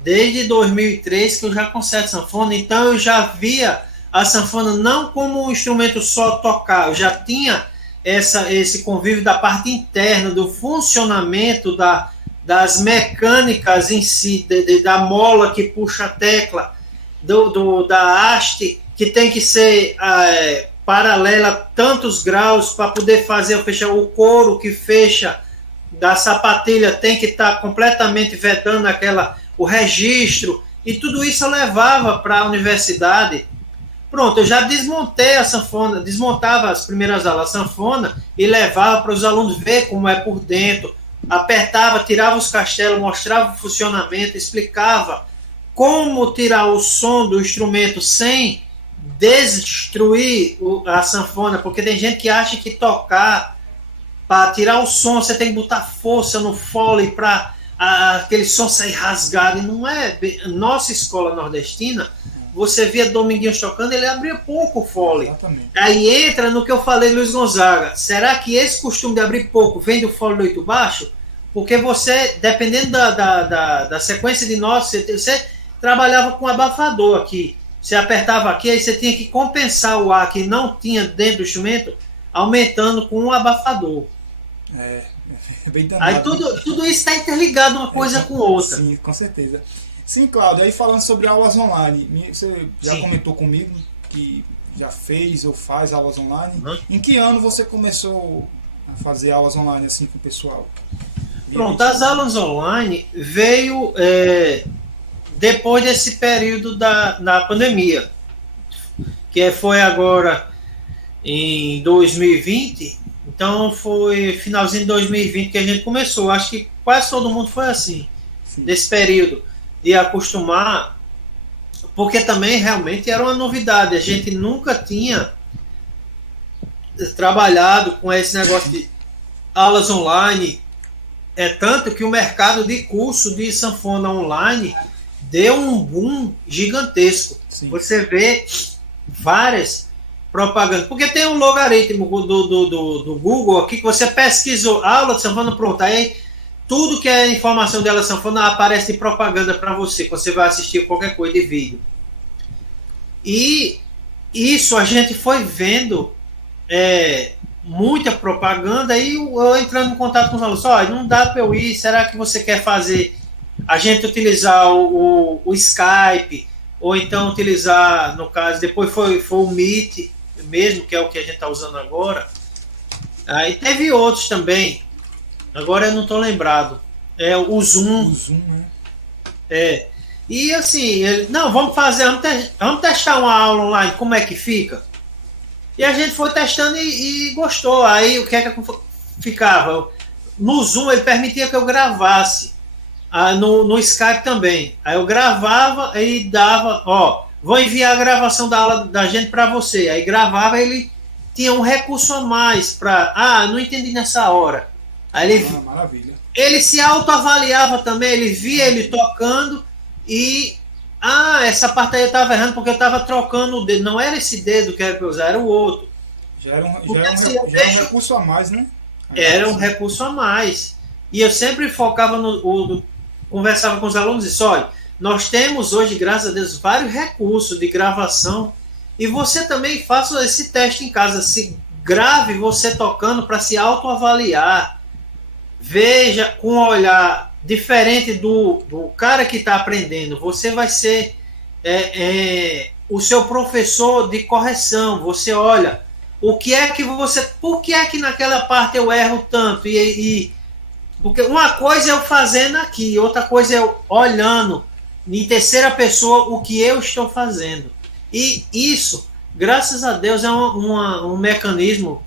Desde 2003 que eu já conserto sanfona, então eu já via a sanfona não como um instrumento só tocar, eu já tinha esse convívio da parte interna, do funcionamento das mecânicas em si, da mola que puxa a tecla, da haste, que tem que ser paralela a tantos graus para poder fechar o couro que fecha da sapatilha, tem que estar completamente vedando o registro, e tudo isso eu levava para a universidade. Pronto, eu já desmontei a sanfona, desmontava as primeiras aulas da sanfona e levava para os alunos ver como é por dentro, apertava, tirava os castelos, mostrava o funcionamento, explicava como tirar o som do instrumento sem destruir a sanfona, porque tem gente que acha que tocar, para tirar o som, você tem que botar força no fole para aquele som sair rasgado, e não é. Nossa escola nordestina, você via Dominguinhos tocando, ele abria pouco o fole. Exatamente. Aí entra no que eu falei, Luiz Gonzaga. Será que esse costume de abrir pouco vem do fole do oito baixo? Porque você, dependendo da sequência de notas, você trabalhava com abafador aqui. Você apertava aqui, aí você tinha que compensar o ar que não tinha dentro do instrumento, aumentando com um abafador. É bem danado. Aí tudo isso está interligado uma coisa com outra. Sim, com certeza. Sim, Cláudio, aí falando sobre aulas online, você já comentou comigo que já fez ou faz aulas online. Em que ano você começou a fazer aulas online assim com o pessoal? Pronto, as aulas online veio depois desse período da pandemia, que foi agora em 2020. Então foi finalzinho de 2020 que a gente começou. Acho que quase todo mundo foi assim, nesse período de acostumar, porque também realmente era uma novidade. A gente nunca tinha trabalhado com esse negócio de aulas online. É tanto que o mercado de curso de sanfona online deu um boom gigantesco. Sim. Você vê várias propagandas, porque tem um logaritmo do Google aqui que você pesquisou aula de sanfona, pronto, aí tudo que é informação dela sanfona aparece de propaganda para você, quando você vai assistir qualquer coisa de vídeo. E isso a gente foi vendo muita propaganda, e eu entrando em contato com os alunos, não dá para eu ir, será que você quer fazer a gente utilizar o Skype, ou então utilizar, no caso, depois foi o Meet mesmo, que é o que a gente está usando agora. Aí teve outros também, agora eu não estou lembrado, o Zoom. O Zoom, né? E assim, vamos testar uma aula online, como é que fica? E a gente foi testando e gostou. Aí o que é que ficava? No Zoom ele permitia que eu gravasse. No Skype também. Aí eu gravava e dava, vou enviar a gravação da aula da gente para você. Aí gravava, ele tinha um recurso a mais para, não entendi nessa hora. Aí maravilha. Ele se autoavaliava também, ele via ele tocando e essa parte aí eu estava errando porque eu estava trocando o dedo. Não era esse dedo que era para usar, era o outro. Já era um recurso a mais, né? Era um recurso a mais. E eu sempre focava conversava com os alunos e disse, olha, nós temos hoje, graças a Deus, vários recursos de gravação, e você também faça esse teste em casa. Se grave você tocando para se autoavaliar. Veja com um olhar diferente do cara que está aprendendo. Você vai ser o seu professor de correção. Você olha, o que é que você... Por que é que naquela parte eu erro tanto? Porque uma coisa é eu fazendo aqui, outra coisa é eu olhando em terceira pessoa o que eu estou fazendo. E isso, graças a Deus, é um mecanismo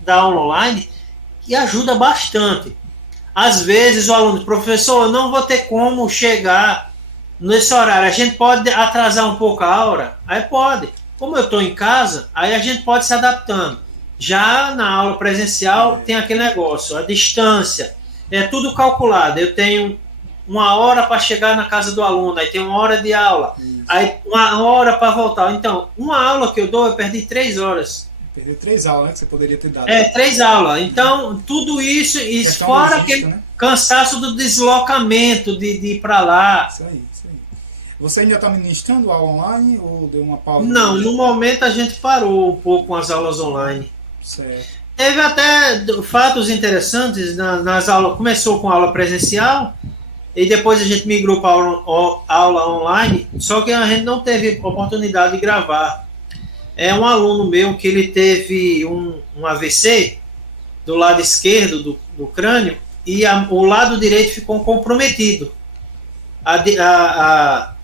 da aula online que ajuda bastante. Às vezes o aluno, professor, eu não vou ter como chegar nesse horário, a gente pode atrasar um pouco a aula? Aí pode. Como eu estou em casa, aí a gente pode se adaptando. Já na aula presencial tem aquele negócio, a distância, é tudo calculado. Eu tenho 1 hora para chegar na casa do aluno, aí tem 1 hora de aula, aí 1 hora para voltar. Então, uma aula que eu dou, eu perdi 3 horas. Perdeu 3 aulas, né, que você poderia ter dado. 3 aulas. Então, tudo isso, e fora aquele, né, cansaço do deslocamento, de ir para lá. Isso aí. Você ainda está ministrando aula online ou deu uma pausa? Não, no momento a gente parou um pouco com as aulas online. Certo. Teve até fatos interessantes nas aulas. Começou com aula presencial e depois a gente migrou para aula online, só que a gente não teve oportunidade de gravar. É um aluno meu que ele teve um AVC do lado esquerdo do crânio e o lado direito ficou comprometido. A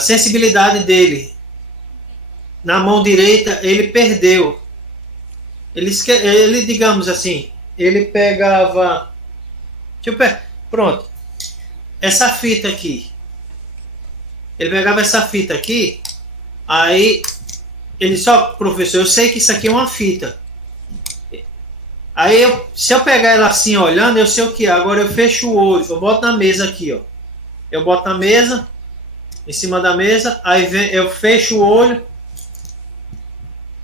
sensibilidade dele na mão direita ele perdeu. Ele, digamos assim, ele pegava... Pronto. Essa fita aqui. Ele pegava essa fita aqui, aí ele só... Professor, eu sei que isso aqui é uma fita. Aí, se eu pegar ela assim, olhando, eu sei o que é. Agora eu fecho o olho, eu boto na mesa aqui, ó. Eu boto na mesa, em cima da mesa, aí eu fecho o olho.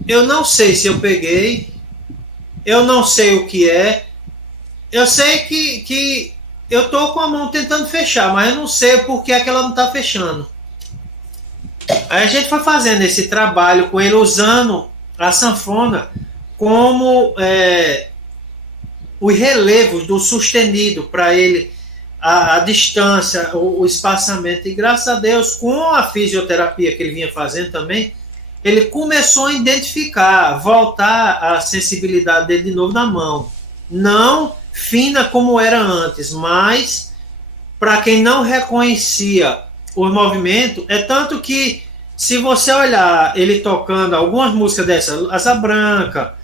Eu não sei se eu peguei... Eu não sei o que é. Eu sei que eu tô com a mão tentando fechar, mas eu não sei por que é que ela não tá fechando. Aí a gente foi fazendo esse trabalho com ele, usando a sanfona como os relevos do sustenido para ele, a distância, o espaçamento. E graças a Deus, com a fisioterapia que ele vinha fazendo também, ele começou a identificar, voltar a sensibilidade dele de novo na mão. Não fina como era antes, mas para quem não reconhecia os movimentos, é tanto que se você olhar ele tocando algumas músicas dessas, Asa Branca,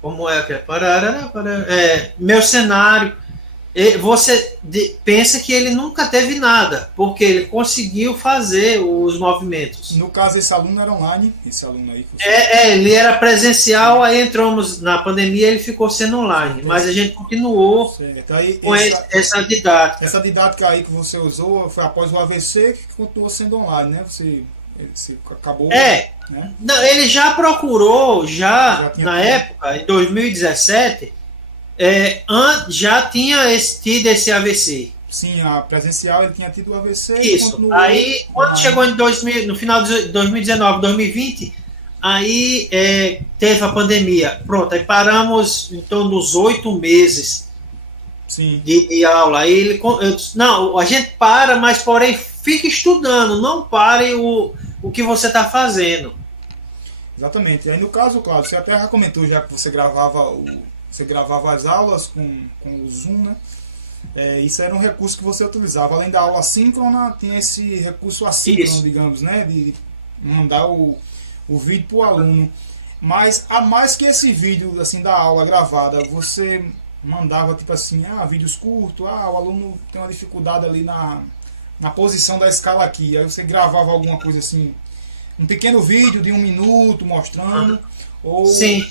como é que é? Meu Cenário, você pensa que ele nunca teve nada, porque ele conseguiu fazer os movimentos. No caso, esse aluno era online, esse aluno aí? Ele era presencial, aí entramos na pandemia, ele ficou sendo online, mas a gente continuou com essa didática. Essa didática aí que você usou foi após o AVC, que continuou sendo online, né? Você acabou... Né? Não, ele já procurou, já na época, em 2017... já tinha tido esse AVC. Sim, a presencial ele tinha tido o AVC. Isso. Aí, quando chegou no final de 2019, 2020, aí teve a pandemia. Pronto, aí paramos em torno dos 8 meses. Sim. De aula. Aí eu disse, não, a gente para, mas porém fique estudando, não pare o que você está fazendo. Exatamente. Aí no caso, Cláudio, você até já comentou já que você gravava as aulas com o Zoom, né? Isso era um recurso que você utilizava. Além da aula síncrona, tinha esse recurso assíncrono, digamos, né? De mandar o vídeo para o aluno. Mas, a mais que esse vídeo assim, da aula gravada, você mandava tipo assim, vídeos curtos, o aluno tem uma dificuldade ali na posição da escala aqui. Aí você gravava alguma coisa assim, um pequeno vídeo de 1 minuto mostrando. Ou... Sim.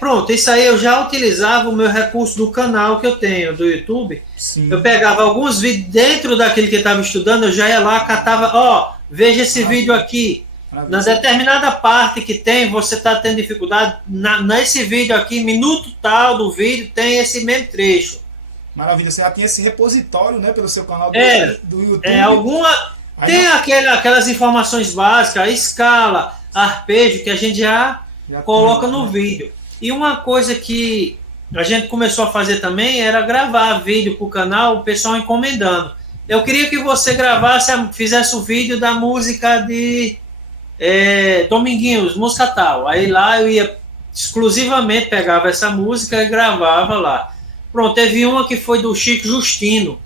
Pronto, isso aí eu já utilizava o meu recurso do canal que eu tenho, do YouTube. Sim. Eu pegava alguns vídeos dentro daquele que eu estava estudando, eu já ia lá, catava, veja esse vídeo aqui. Na determinada parte que tem, você está tendo dificuldade, nesse vídeo aqui, minuto tal do vídeo, tem esse mesmo trecho. Maravilha, você já tinha esse repositório, né, pelo seu canal do YouTube. Tem aquelas informações básicas, a escala, arpejo, que a gente já coloca tem, no né? vídeo. E uma coisa que a gente começou a fazer também era gravar vídeo para o canal, o pessoal encomendando. Eu queria que você gravasse, fizesse o vídeo da música de Dominguinhos, música tal. Aí lá eu ia exclusivamente, pegava essa música e gravava lá. Pronto, teve uma que foi do Chico Justino,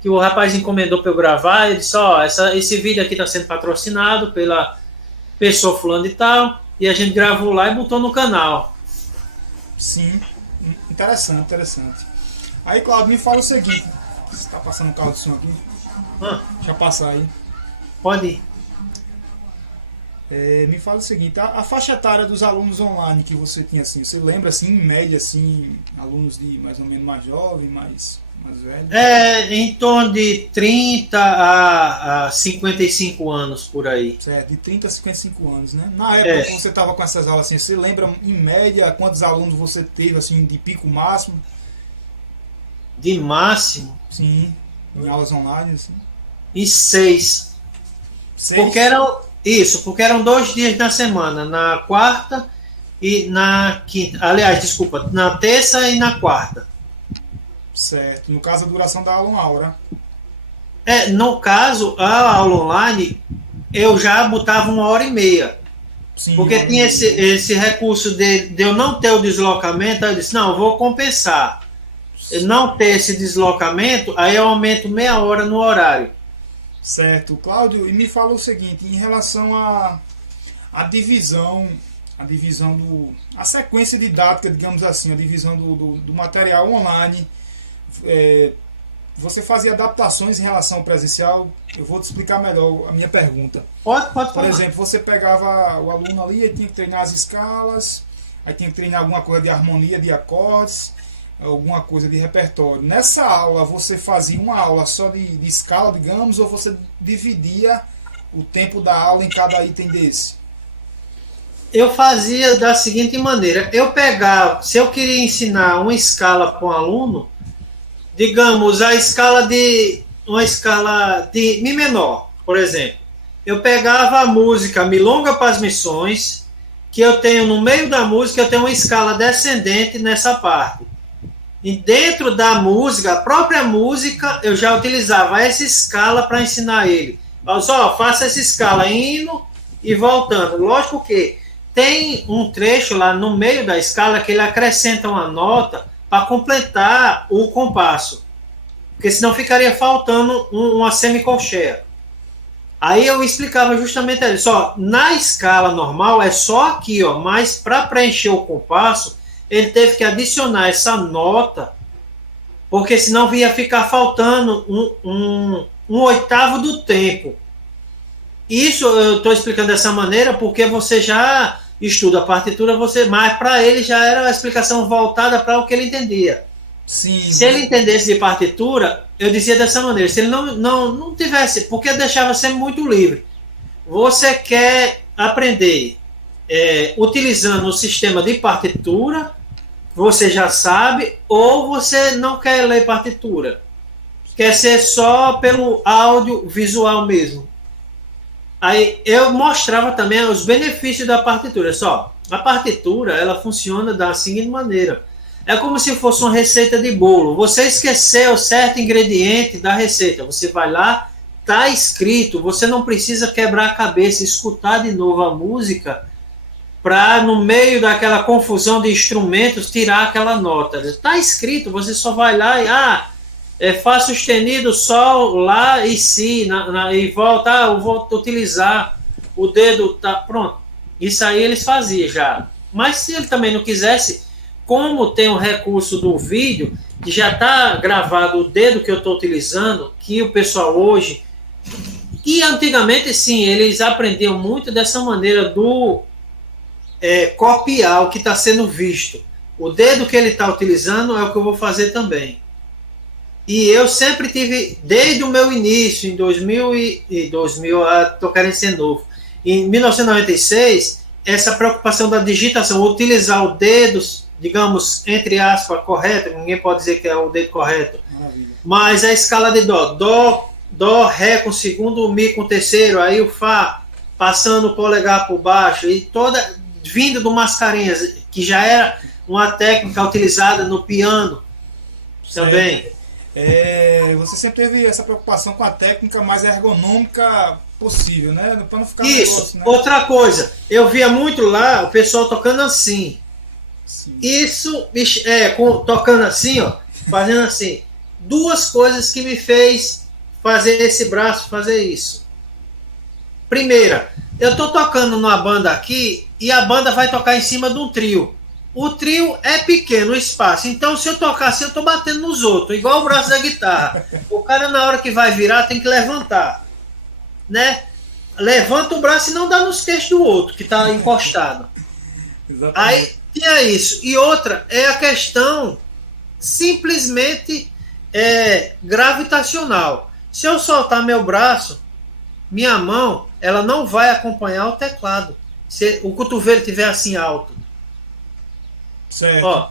que o rapaz encomendou para eu gravar. Ele disse, esse vídeo aqui está sendo patrocinado pela pessoa fulano e tal, e a gente gravou lá e botou no canal. Sim, interessante, interessante. Aí, Claudio, me fala o seguinte. Você está passando o carro de som aqui? Deixa eu passar aí. Pode ir. Me fala o seguinte, a faixa etária dos alunos online que você tinha, assim, você lembra, assim, em média, assim, alunos de mais ou menos mais jovens, mais velhos? Em torno de 30 a 55 anos, por aí. Certo, de 30 a 55 anos, né? Na época que você estava com essas aulas, assim, você lembra, em média, quantos alunos você teve, assim, de pico máximo? De máximo? Sim, em aulas online, assim. Em 6. 6? Porque eram 2 dias na semana, na quarta e na quinta. Aliás, desculpa, na terça e na quarta. Certo. No caso, a duração da aula 1 hora. No caso, a aula online, eu já botava 1h30. Sim, Porque tinha esse recurso de eu não ter o deslocamento. Aí eu disse, não, eu vou compensar. Não ter esse deslocamento, aí eu aumento meia hora no horário. Certo. Cláudio, e me fala o seguinte, em relação à divisão, a sequência didática, digamos assim, a divisão do material online, você fazia adaptações em relação ao presencial? Eu vou te explicar melhor a minha pergunta. Pode falar. Por exemplo, você pegava o aluno ali e tinha que treinar as escalas, aí tinha que treinar alguma coisa de harmonia, de acordes, alguma coisa de repertório. Nessa aula, você fazia uma aula só de escala, digamos, ou você dividia o tempo da aula em cada item desse? Eu fazia da seguinte maneira. Eu pegava, se eu queria ensinar uma escala para um aluno, digamos, uma escala de Mi menor, por exemplo. Eu pegava a música Milonga para as Missões, que eu tenho no meio da música, eu tenho uma escala descendente nessa parte. E dentro da música, a própria música, eu já utilizava essa escala para ensinar ele. Faça essa escala indo e voltando. Lógico que tem um trecho lá no meio da escala que ele acrescenta uma nota para completar o compasso. Porque senão ficaria faltando uma semicolcheia. Aí eu explicava justamente isso. Na escala normal é só aqui, mas para preencher o compasso, ele teve que adicionar essa nota, porque senão ia ficar faltando um oitavo do tempo. Isso eu estou explicando dessa maneira porque você já estuda a partitura, mas para ele já era a explicação voltada para o que ele entendia. Sim. Se ele entendesse de partitura, eu dizia dessa maneira. Se ele não tivesse, porque eu deixava sempre muito livre. Você quer aprender utilizando o sistema de partitura, você já sabe, ou você não quer ler partitura, quer ser só pelo áudio visual mesmo. Aí eu mostrava também os benefícios da partitura. A partitura, ela funciona da seguinte maneira. É como se fosse uma receita de bolo. Você esqueceu certo ingrediente da receita. Você vai lá, está escrito. Você não precisa quebrar a cabeça, escutar de novo a música para, no meio daquela confusão de instrumentos, tirar aquela nota. Está escrito, você só vai lá e Fá sustenido, Sol, Lá e Si, e volta, eu vou utilizar o dedo, tá pronto. Isso aí eles faziam já. Mas se ele também não quisesse, como tem o recurso do vídeo, que já está gravado o dedo que eu estou utilizando, que o pessoal hoje, e antigamente sim, eles aprendiam muito dessa maneira do copiar o que está sendo visto. O dedo que ele está utilizando é o que eu vou fazer também. E eu sempre tive, desde o meu início, em 2000, estou querendo ser novo, em 1996, essa preocupação da digitação, utilizar o dedo, digamos, entre aspas, correto, ninguém pode dizer que é o dedo correto, Maravilha. mas a escala de dó, Dó, Ré com o segundo, Mi com o terceiro, aí o Fá passando o polegar por baixo, e toda vindo do Mascarenhas, que já era uma técnica utilizada no piano também. Você sempre teve essa preocupação com a técnica mais ergonômica possível, né? Para não ficar Isso. negócio, né? Outra coisa, eu via muito lá o pessoal tocando assim. Sim. Isso, tocando assim, ó, fazendo assim. Duas coisas que me fez fazer esse braço, fazer isso. Primeira, eu tô tocando numa banda aqui e a banda vai tocar em cima de um trio. O trio é pequeno, o espaço. Então, se eu tocar assim, eu tô batendo nos outros, igual o braço da guitarra. O cara, na hora que vai virar, tem que levantar, né? Levanta o braço e não dá nos queixos do outro, que tá encostado. Exatamente. Aí, tinha isso. E outra, é a questão simplesmente gravitacional. Se eu soltar meu braço, minha mão, ela não vai acompanhar o teclado. Se o cotovelo estiver assim alto. Certo. Ó,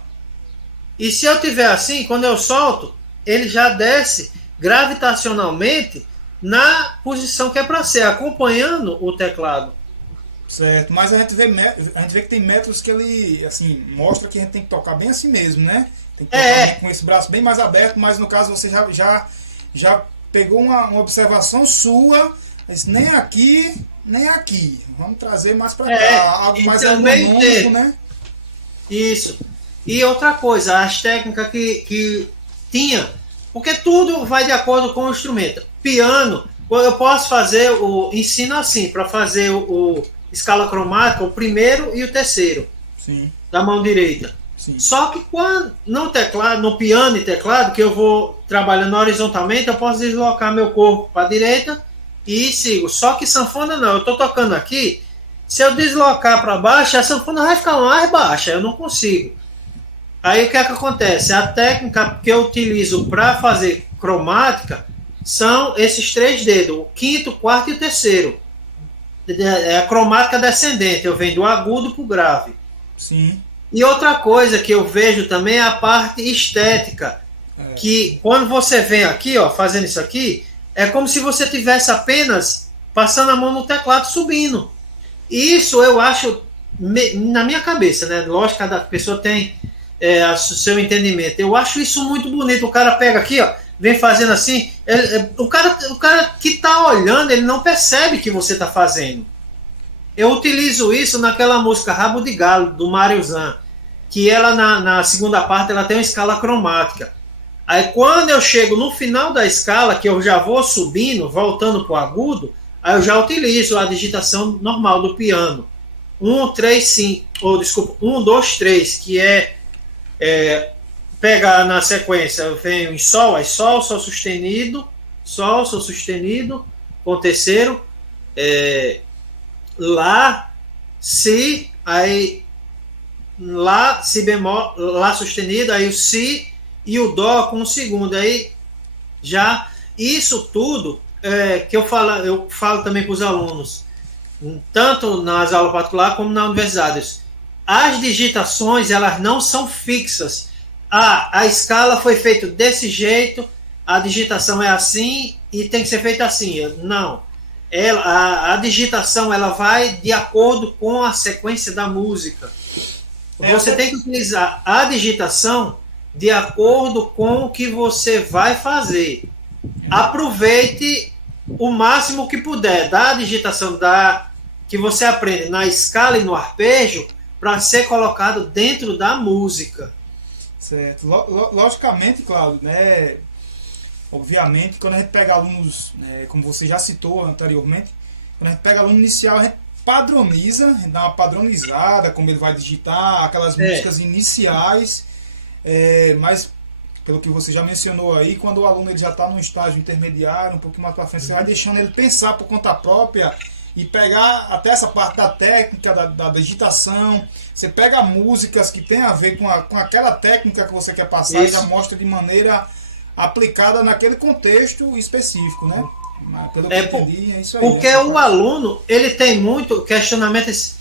e se eu tiver assim, quando eu solto, ele já desce gravitacionalmente na posição que é para ser, acompanhando o teclado. Certo, mas a gente vê que tem métodos que ele, assim, mostra que a gente tem que tocar bem assim mesmo, né? Tem que tocar com esse braço bem mais aberto, mas no caso você já pegou uma observação sua, mas nem aqui, nem aqui. Vamos trazer mais para cá, algo mais ergonômico, né? Isso. E outra coisa, as técnicas que tinha, porque tudo vai de acordo com o instrumento. Piano, eu posso fazer o ensino assim, para fazer o escala cromática, o primeiro e o terceiro. Sim. Da mão direita. Sim. Só que quando no teclado, no piano e teclado, que eu vou trabalhando horizontalmente, eu posso deslocar meu corpo para a direita e sigo. Só que sanfona não, eu estou tocando aqui, se eu deslocar para baixo, a sanfona vai ficar mais baixa, eu não consigo. Aí o que é que acontece? A técnica que eu utilizo para fazer cromática são esses 3 dedos, o quinto, quarto e o terceiro. É a cromática descendente, eu venho do agudo para o grave. Sim. E outra coisa que eu vejo também é a parte estética, que quando você vem aqui, ó, fazendo isso aqui, é como se você tivesse apenas passando a mão no teclado subindo. Isso eu acho, na minha cabeça, né? Lógico, cada pessoa tem o seu entendimento. Eu acho isso muito bonito. O cara pega aqui, ó, vem fazendo assim. O cara que está olhando, ele não percebe que você está fazendo. Eu utilizo isso naquela música Rabo de Galo, do Mário Zan, que ela, na segunda parte, ela tem uma escala cromática. Aí quando eu chego no final da escala, que eu já vou subindo, voltando para o agudo, aí eu já utilizo a digitação normal do piano. 1, 3, 5, ou desculpa, 1, 2, 3, que pega na sequência, eu venho em Sol, aí Sol sustenido, com o terceiro, Lá, Si, aí Lá, Si bemol, Lá sustenido, aí o Si e o Dó com o segundo, aí já, isso tudo que eu falo também para os alunos, tanto nas aulas particulares como na universidade. As digitações, elas não são fixas. A escala foi feita desse jeito, a digitação é assim e tem que ser feita assim. Não. A digitação, ela vai de acordo com a sequência da música. Você tem que utilizar a digitação de acordo com o que você vai fazer. Aproveite o máximo que puder da digitação que você aprende na escala e no arpejo para ser colocado dentro da música. Certo. Logicamente, Cláudio, né? Obviamente, quando a gente pega alunos, como você já citou anteriormente, quando a gente pega aluno inicial, a gente padroniza, a gente dá uma padronizada, como ele vai digitar, aquelas músicas iniciais, mas pelo que você já mencionou aí, quando o aluno ele já está no estágio intermediário, um pouquinho mais para frente, você vai deixando ele pensar por conta própria e pegar até essa parte da técnica, da digitação. Você pega músicas que tem a ver com aquela técnica que você quer passar e já mostra de maneira aplicada naquele contexto específico, né? Pelo que eu entendi, é isso aí. Porque o aluno, ele tem muito questionamento assim,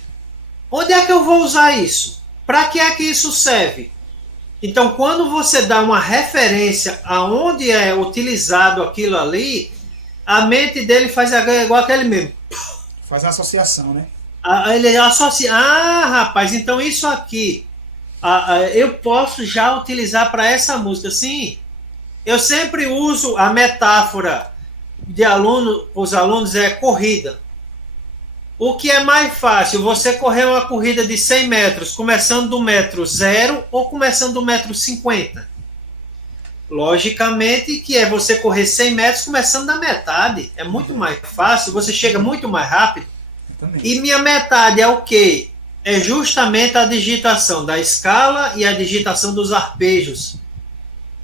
onde é que eu vou usar isso? Para que é que isso serve? Então, quando você dá uma referência aonde é utilizado aquilo ali, a mente dele faz igual aquele mesmo. Faz a associação, né? Ele associa. Rapaz, então isso aqui eu posso já utilizar para essa música. Sim, eu sempre uso a metáfora de aluno, os alunos é corrida. O que é mais fácil, você correr uma corrida de 100 metros, começando do metro 0 ou começando do metro 50? Logicamente que é você correr 100 metros começando da metade. É muito mais fácil, você chega muito mais rápido. E minha metade é o quê? É justamente a digitação da escala e a digitação dos arpejos.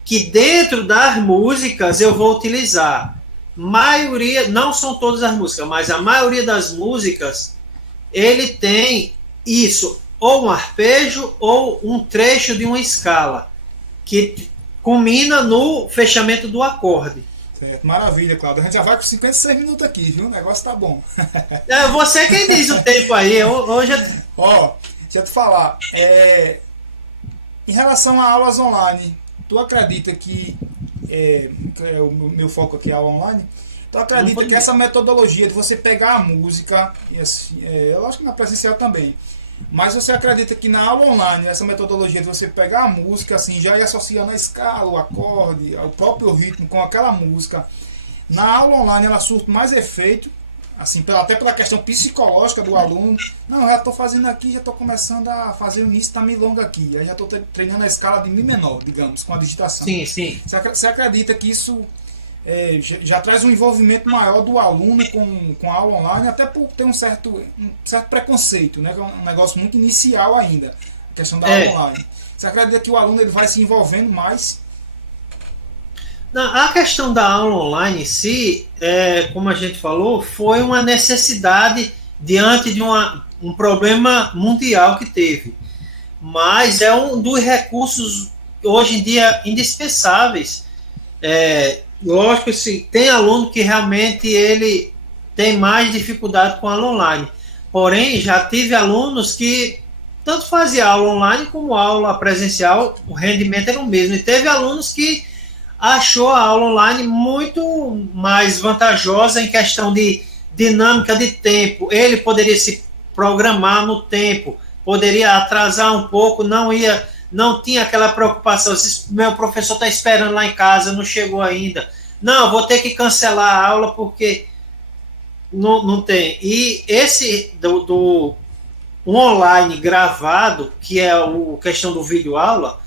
Que dentro das músicas eu vou utilizar. Maioria, não são todas as músicas, mas a maioria das músicas, ele tem isso, ou um arpejo ou um trecho de uma escala, que culmina no fechamento do acorde. Certo, maravilha, Cláudio. A gente já vai com 56 minutos aqui, viu? O negócio tá bom. É você quem diz o tempo aí. Hoje Ó, deixa eu te falar. Em relação a aulas online, tu acredita que o meu foco aqui é a aula online? Tu acredita que essa metodologia de você pegar a música, e assim, eu acho que na presencial também, mas você acredita que na aula online, essa metodologia de você pegar a música, assim, já ir associando a escala, o acorde, o próprio ritmo com aquela música, na aula online ela surte mais efeito, assim, até pela questão psicológica do aluno. Não, eu já estou fazendo aqui, já estou começando a fazer o início da milonga aqui, aí já estou treinando a escala de mi menor, digamos, com a digitação. Sim, sim. Você acredita que isso já traz um envolvimento maior do aluno com a aula online, até por ter um certo preconceito, né? Que é um negócio muito inicial ainda, a questão da aula online. Você acredita que o aluno ele vai se envolvendo mais? Não, a questão da aula online em si, como a gente falou, foi uma necessidade diante de um problema mundial que teve. Mas é um dos recursos, hoje em dia, indispensáveis. Lógico que tem aluno que realmente ele tem mais dificuldade com a aula online. Porém, já tive alunos que tanto fazia aula online como aula presencial, o rendimento era o mesmo. E teve alunos que achou a aula online muito mais vantajosa em questão de dinâmica de tempo. Ele poderia se programar no tempo, poderia atrasar um pouco, não tinha aquela preocupação, se meu professor está esperando lá em casa, não chegou ainda. Não, vou ter que cancelar a aula porque não tem. E esse do online gravado, que é a questão do vídeo aula,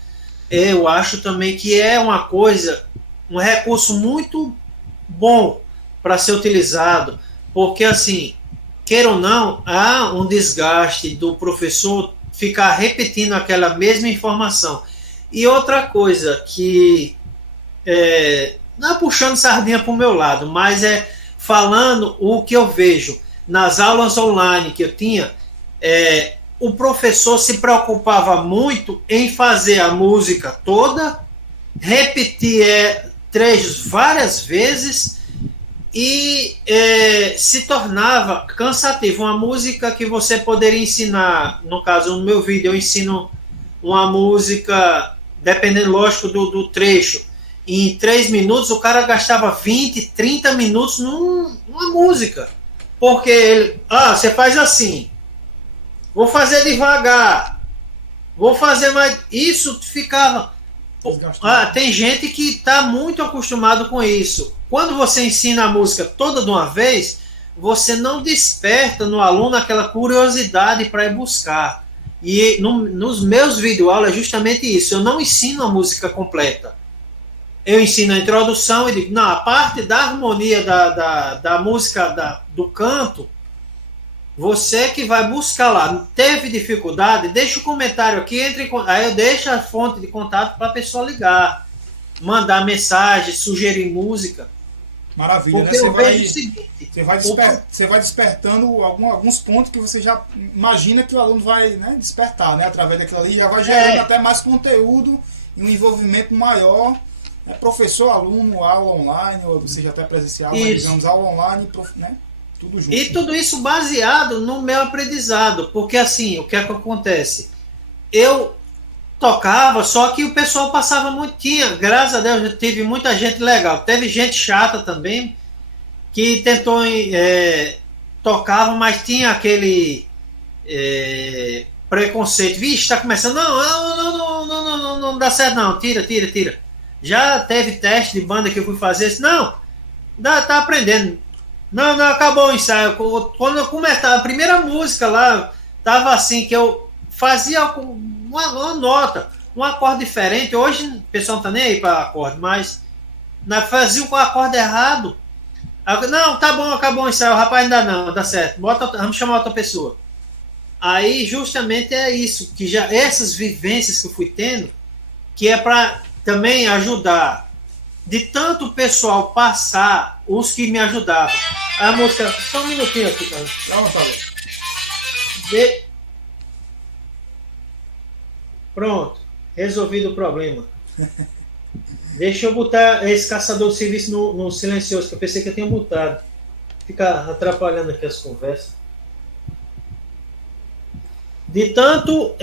eu acho também que é uma coisa, um recurso muito bom para ser utilizado, porque assim, queira ou não, há um desgaste do professor ficar repetindo aquela mesma informação. E outra coisa que não é puxando sardinha para o meu lado, mas falando o que eu vejo nas aulas online que eu tinha, o professor se preocupava muito em fazer a música toda, repetir trechos várias vezes e se tornava cansativo. Uma música que você poderia ensinar, no caso, no meu vídeo, eu ensino uma música, dependendo, lógico, do trecho, em 3 minutos, o cara gastava 20, 30 minutos numa música. Porque ele, você faz assim, vou fazer devagar, vou fazer mais. Isso ficava. Tem gente que está muito acostumado com isso. Quando você ensina a música toda de uma vez, você não desperta no aluno aquela curiosidade para ir buscar. E nos meus videoaulas é justamente isso. Eu não ensino a música completa. Eu ensino a introdução e digo, não, a parte da harmonia da música, do canto, você que vai buscar lá. Teve dificuldade? Deixa o comentário aqui, aí eu deixo a fonte de contato para a pessoa ligar, mandar mensagem, sugerir música. Maravilha, porque né? Você vai despertando alguns pontos que você já imagina que o aluno vai, né, despertar, né? Através daquilo ali, já vai gerando até mais conteúdo e um envolvimento maior. Professor, aluno, aula online, ou seja, até presencial, mas digamos aula online, né? Tudo junto. E tudo isso baseado no meu aprendizado, porque assim, o que é que acontece? Eu tocava, só que o pessoal passava muito, graças a Deus, teve muita gente legal, teve gente chata também, que tentou tocava, mas tinha aquele preconceito. Vixe, está começando. Não dá certo, não. Tira. Já teve teste de banda que eu fui fazer. Não, tá aprendendo. Não, acabou o ensaio. Quando eu começava a primeira música lá, tava assim, que eu fazia uma nota, um acorde diferente. Hoje o pessoal não tá nem aí para acorde, mas fazia um acorde errado. Não, tá bom, acabou o ensaio. O rapaz ainda não, dá certo. Vamos chamar outra pessoa. Aí justamente é isso, que já essas vivências que eu fui tendo, que é para também ajudar, de tanto o pessoal passar, os que me ajudavam. A música, só um minutinho aqui, cara. Vamos fazer. Pronto, resolvido o problema. Deixa eu botar esse caçador de serviço no silencioso, que eu pensei que eu tinha botado. Fica atrapalhando aqui as conversas. De tanto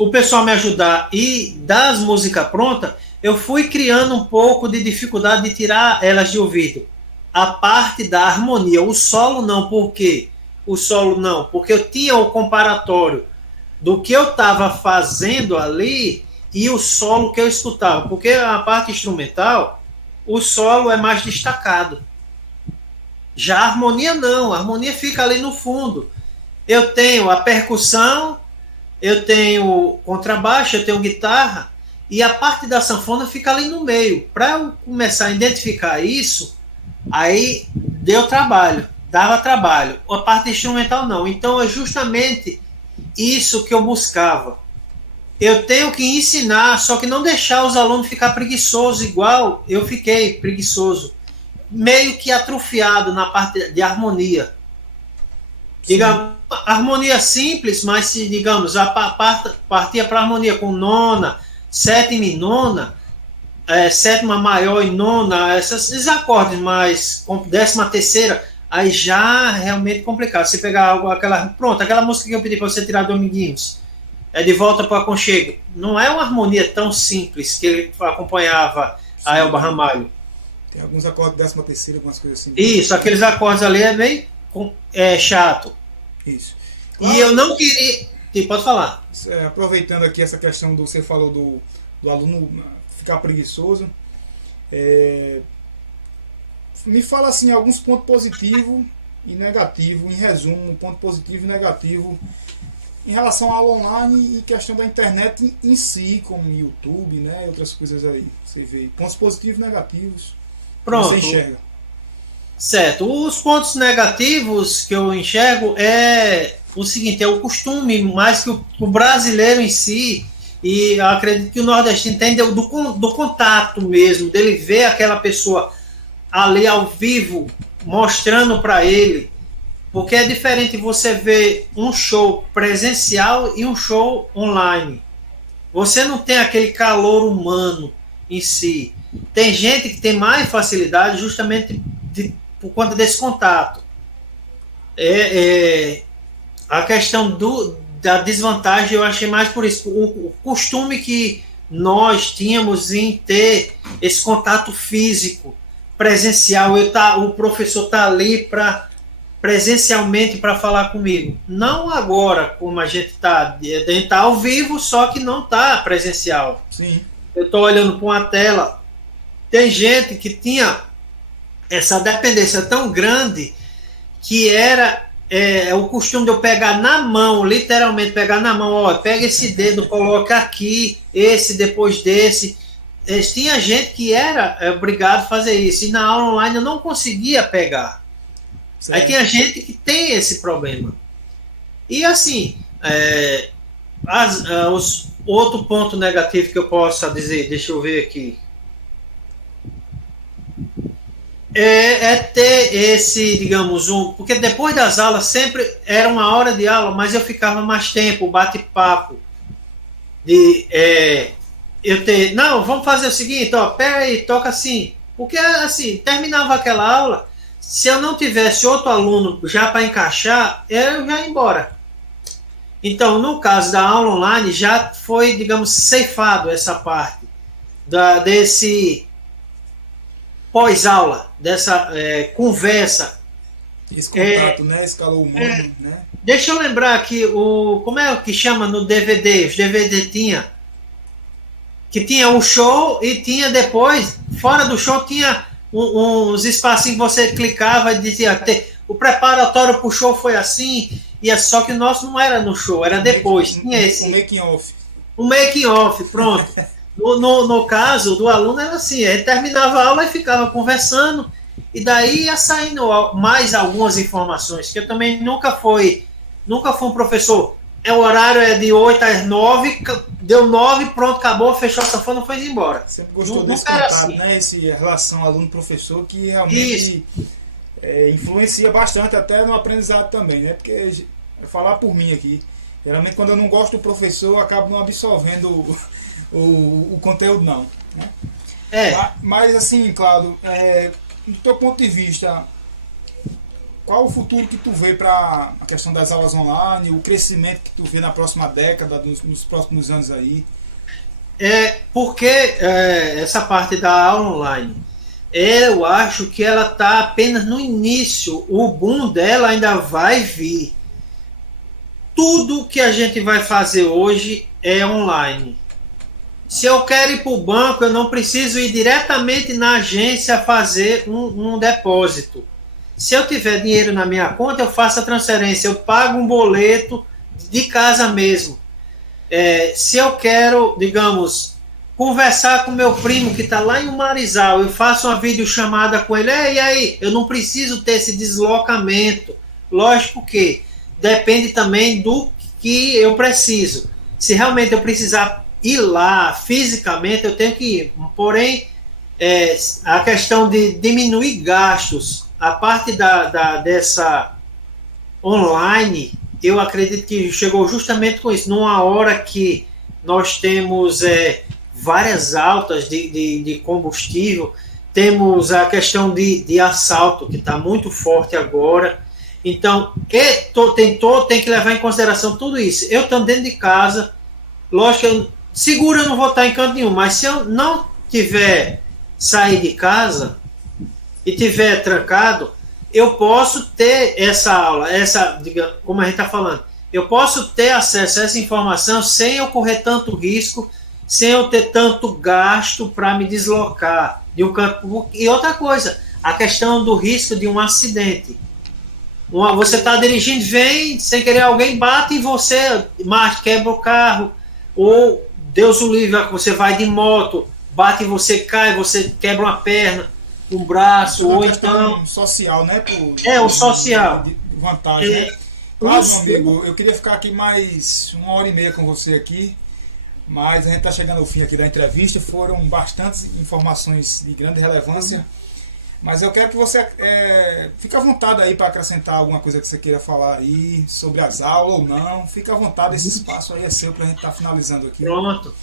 o pessoal me ajudar e dar as músicas prontas, eu fui criando um pouco de dificuldade de tirar elas de ouvido. A parte da harmonia, o solo não, por quê? O solo não, porque eu tinha o comparatório do que eu estava fazendo ali e o solo que eu escutava, porque a parte instrumental, o solo é mais destacado. Já a harmonia não, a harmonia fica ali no fundo. Eu tenho a percussão, eu tenho contrabaixo, eu tenho guitarra, e a parte da sanfona fica ali no meio. Para eu começar a identificar isso, aí dava trabalho. A parte instrumental não. Então é justamente isso que eu buscava. Eu tenho que ensinar, só que não deixar os alunos ficar preguiçosos igual eu fiquei preguiçoso. Meio que atrofiado na parte de harmonia. Digamos, harmonia simples, mas se, digamos, partia para harmonia com nona, sétima e nona, sétima maior e nona, esses acordes mais com décima terceira, aí já realmente complicado. Você pegar aquela música que eu pedi para você tirar Dominguinhos, De Volta para o Aconchego, não é uma harmonia tão simples que ele acompanhava a Elba Ramalho. Tem alguns acordes de décima terceira, algumas coisas assim. Isso, aqueles acordes ali é bem chato. Isso. E eu não queria... Pode falar. Aproveitando aqui essa questão você falou do aluno ficar preguiçoso, me fala assim alguns pontos positivos e negativos, em resumo, um ponto positivo e negativo em relação à aula online e questão da internet em si, como YouTube, né, e outras coisas aí. Você vê pontos positivos e negativos. Pronto. Você enxerga. Certo. Os pontos negativos que eu enxergo é o seguinte, é o costume, mais que o brasileiro em si, e eu acredito que o nordestino tem do contato mesmo, dele ver aquela pessoa ali ao vivo, mostrando para ele, porque é diferente você ver um show presencial e um show online. Você não tem aquele calor humano em si. Tem gente que tem mais facilidade justamente por conta desse contato. A questão da desvantagem eu achei mais por isso. O costume que nós tínhamos em ter esse contato físico, presencial, o professor está ali presencialmente para falar comigo. Não agora, como a gente está ao vivo, só que não está presencial. Sim. Eu estou olhando para uma tela. Tem gente que tinha essa dependência tão grande que era o costume de eu pegar na mão, literalmente pegar na mão, ó, pega esse dedo, coloca aqui, esse depois desse. Tinha gente que era obrigado a fazer isso, e na aula online eu não conseguia pegar. Certo. Aí tinha gente que tem esse problema. E assim, outro ponto negativo que eu possa dizer, deixa eu ver aqui, ter esse, digamos, porque depois das aulas sempre era uma hora de aula, mas eu ficava mais tempo, bate-papo, não, vamos fazer o seguinte, ó, pega aí, toca assim, porque assim, terminava aquela aula, se eu não tivesse outro aluno já para encaixar, eu já ia embora. Então, no caso da aula online, já foi, digamos, ceifado essa parte desse pós-aula, dessa conversa. Esse contato, né? Esse calor humano, né? Deixa eu lembrar que como é que chama no DVD? Os DVD que tinha o show e tinha depois, fora do show, tinha uns espacinhos que você clicava e dizia, o preparatório pro show foi assim, e só que o nosso não era no show, era depois. Tinha esse. O making off. O making off, pronto. No caso do aluno era assim, ele terminava a aula e ficava conversando, e daí ia saindo mais algumas informações, que eu também nunca fui um professor. O horário é de 8 às 9, deu 9, pronto, acabou, fechou a sanfona e foi embora. Sempre gostou desse contato, assim, né? Essa relação aluno-professor que realmente influencia bastante até no aprendizado também, né? Porque, falar por mim aqui, geralmente quando eu não gosto do professor, eu acabo não absorvendo o conteúdo, não. Né? Mas assim, Cláudio, do teu ponto de vista, qual o futuro que tu vê para a questão das aulas online, o crescimento que tu vê na próxima década, nos próximos anos aí? Porque essa parte da aula online, eu acho que ela está apenas no início, o boom dela ainda vai vir. Tudo que a gente vai fazer hoje é online. Se eu quero ir para o banco, eu não preciso ir diretamente na agência fazer um depósito. Se eu tiver dinheiro na minha conta, eu faço a transferência, eu pago um boleto de casa mesmo. Se eu quero, digamos, conversar com meu primo que está lá em Marizal, eu faço uma videochamada com ele, e aí, eu não preciso ter esse deslocamento. Lógico que depende também do que eu preciso. Se realmente eu precisar ir lá fisicamente, eu tenho que ir. Porém, a questão de diminuir gastos, a parte dessa online, eu acredito que chegou justamente com isso, numa hora que nós temos várias altas de combustível, temos a questão de assalto, que está muito forte agora. Então, tem que levar em consideração tudo isso. Eu estando dentro de casa, lógico, seguro eu não vou estar em canto nenhum, mas se eu não tiver sair de casa e tiver trancado, eu posso ter essa aula, como a gente está falando, eu posso ter acesso a essa informação sem eu correr tanto risco, sem eu ter tanto gasto para me deslocar de um canto. E outra coisa, a questão do risco de um acidente. Você está dirigindo, vem, sem querer alguém bate em você, quebra o carro, ou Deus o livre, você vai de moto, bate em você, cai, você quebra uma perna, um braço, ou então... social, né? O social. De vantagem, né? Claro, meu amigo, eu queria ficar aqui mais 1h30 com você aqui, mas a gente está chegando ao fim aqui da entrevista, foram bastantes informações de grande relevância, mas eu quero que você fique à vontade aí para acrescentar alguma coisa que você queira falar aí, sobre as aulas ou não, fique à vontade, esse espaço aí é seu para a gente estar finalizando aqui. Pronto.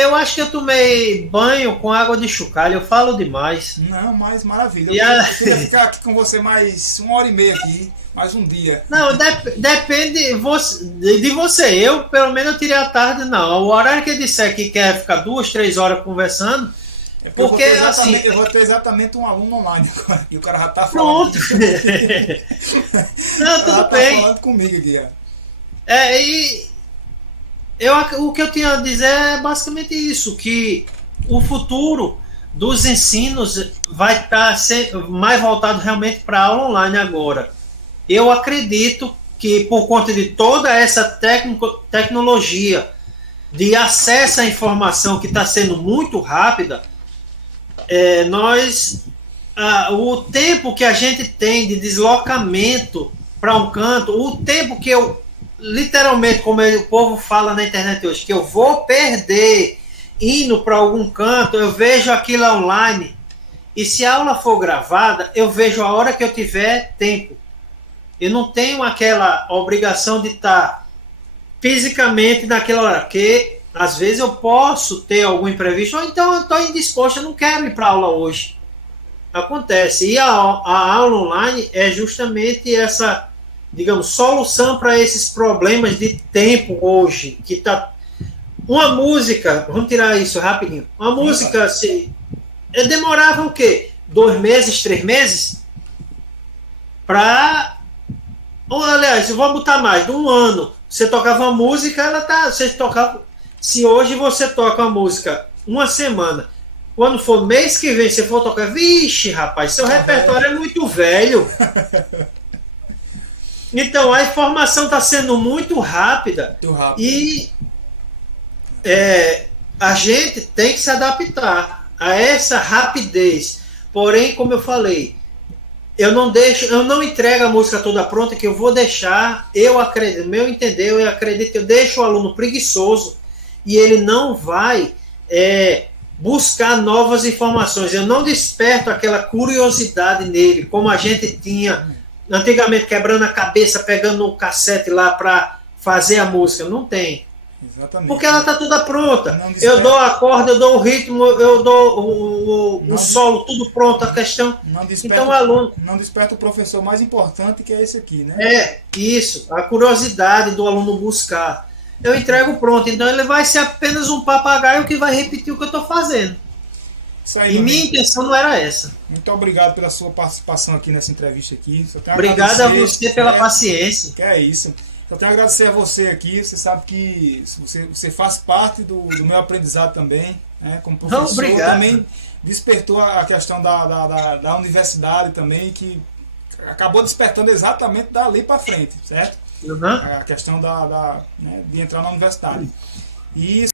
Eu acho que eu tomei banho com água de chocalho, eu falo demais. Não, mas maravilha. Eu queria ficar aqui com você mais 1h30 aqui, mais um dia. Não, depende de você. Eu, pelo menos, eu tirei a tarde, não. O horário que ele disser que quer ficar 2, 3 horas conversando, porque assim... Eu vou ter exatamente um aluno online agora, e o cara já tá falando. Pronto. Não, tudo bem. Tá falando comigo aqui, o que eu tinha a dizer é basicamente isso, que o futuro dos ensinos vai estar mais voltado realmente para a aula online agora. Eu acredito que por conta de toda essa tecnologia de acesso à informação que está sendo muito rápida, o tempo que a gente tem de deslocamento para um canto, o tempo que eu literalmente, como o povo fala na internet hoje, que eu vou perder indo para algum canto, eu vejo aquilo online, e se a aula for gravada, eu vejo a hora que eu tiver tempo. Eu não tenho aquela obrigação de estar fisicamente naquela hora, porque às vezes eu posso ter algum imprevisto, ou então eu estou indisposto, eu não quero ir para a aula hoje. Acontece. E a aula online é justamente essa, digamos, solução para esses problemas de tempo hoje, que tá uma música, vamos tirar isso rapidinho, uma música assim, demorava o quê? 2 meses, 3 meses, para... Aliás, eu vou botar mais, de 1 ano. Você tocava uma música, ela tá... Você tocava, se hoje você toca uma música 1 semana, quando for mês que vem, você for tocar, vixe, rapaz, seu repertório é muito velho. Então, a informação está sendo muito rápida. Muito rápido. E a gente tem que se adaptar a essa rapidez. Porém, como eu falei, eu não entrego a música toda pronta, que eu vou deixar, eu acredito, meu entender, eu acredito que eu deixo o aluno preguiçoso e ele não vai buscar novas informações. Eu não desperto aquela curiosidade nele, como a gente tinha antigamente, quebrando a cabeça, pegando um cassete lá para fazer a música. Não tem. Exatamente. Porque ela está toda pronta. Eu dou a corda, eu dou o ritmo, eu dou o solo, tudo pronto. A questão. Então, o aluno. Não desperta o professor mais importante, que é esse aqui, né? Isso. A curiosidade do aluno buscar. Eu entrego pronto. Então, ele vai ser apenas um papagaio que vai repetir o que eu estou fazendo. Isso aí, e minha intenção não era essa. Muito obrigado pela sua participação aqui nessa entrevista aqui. Obrigado a você pela paciência. Que é isso. Só tenho a agradecer a você aqui. Você sabe que você faz parte do meu aprendizado também, né? Como professor. Não, obrigado. Também despertou a questão da universidade também, que acabou despertando exatamente dali para frente, certo? Uhum. A questão né, de entrar na universidade. E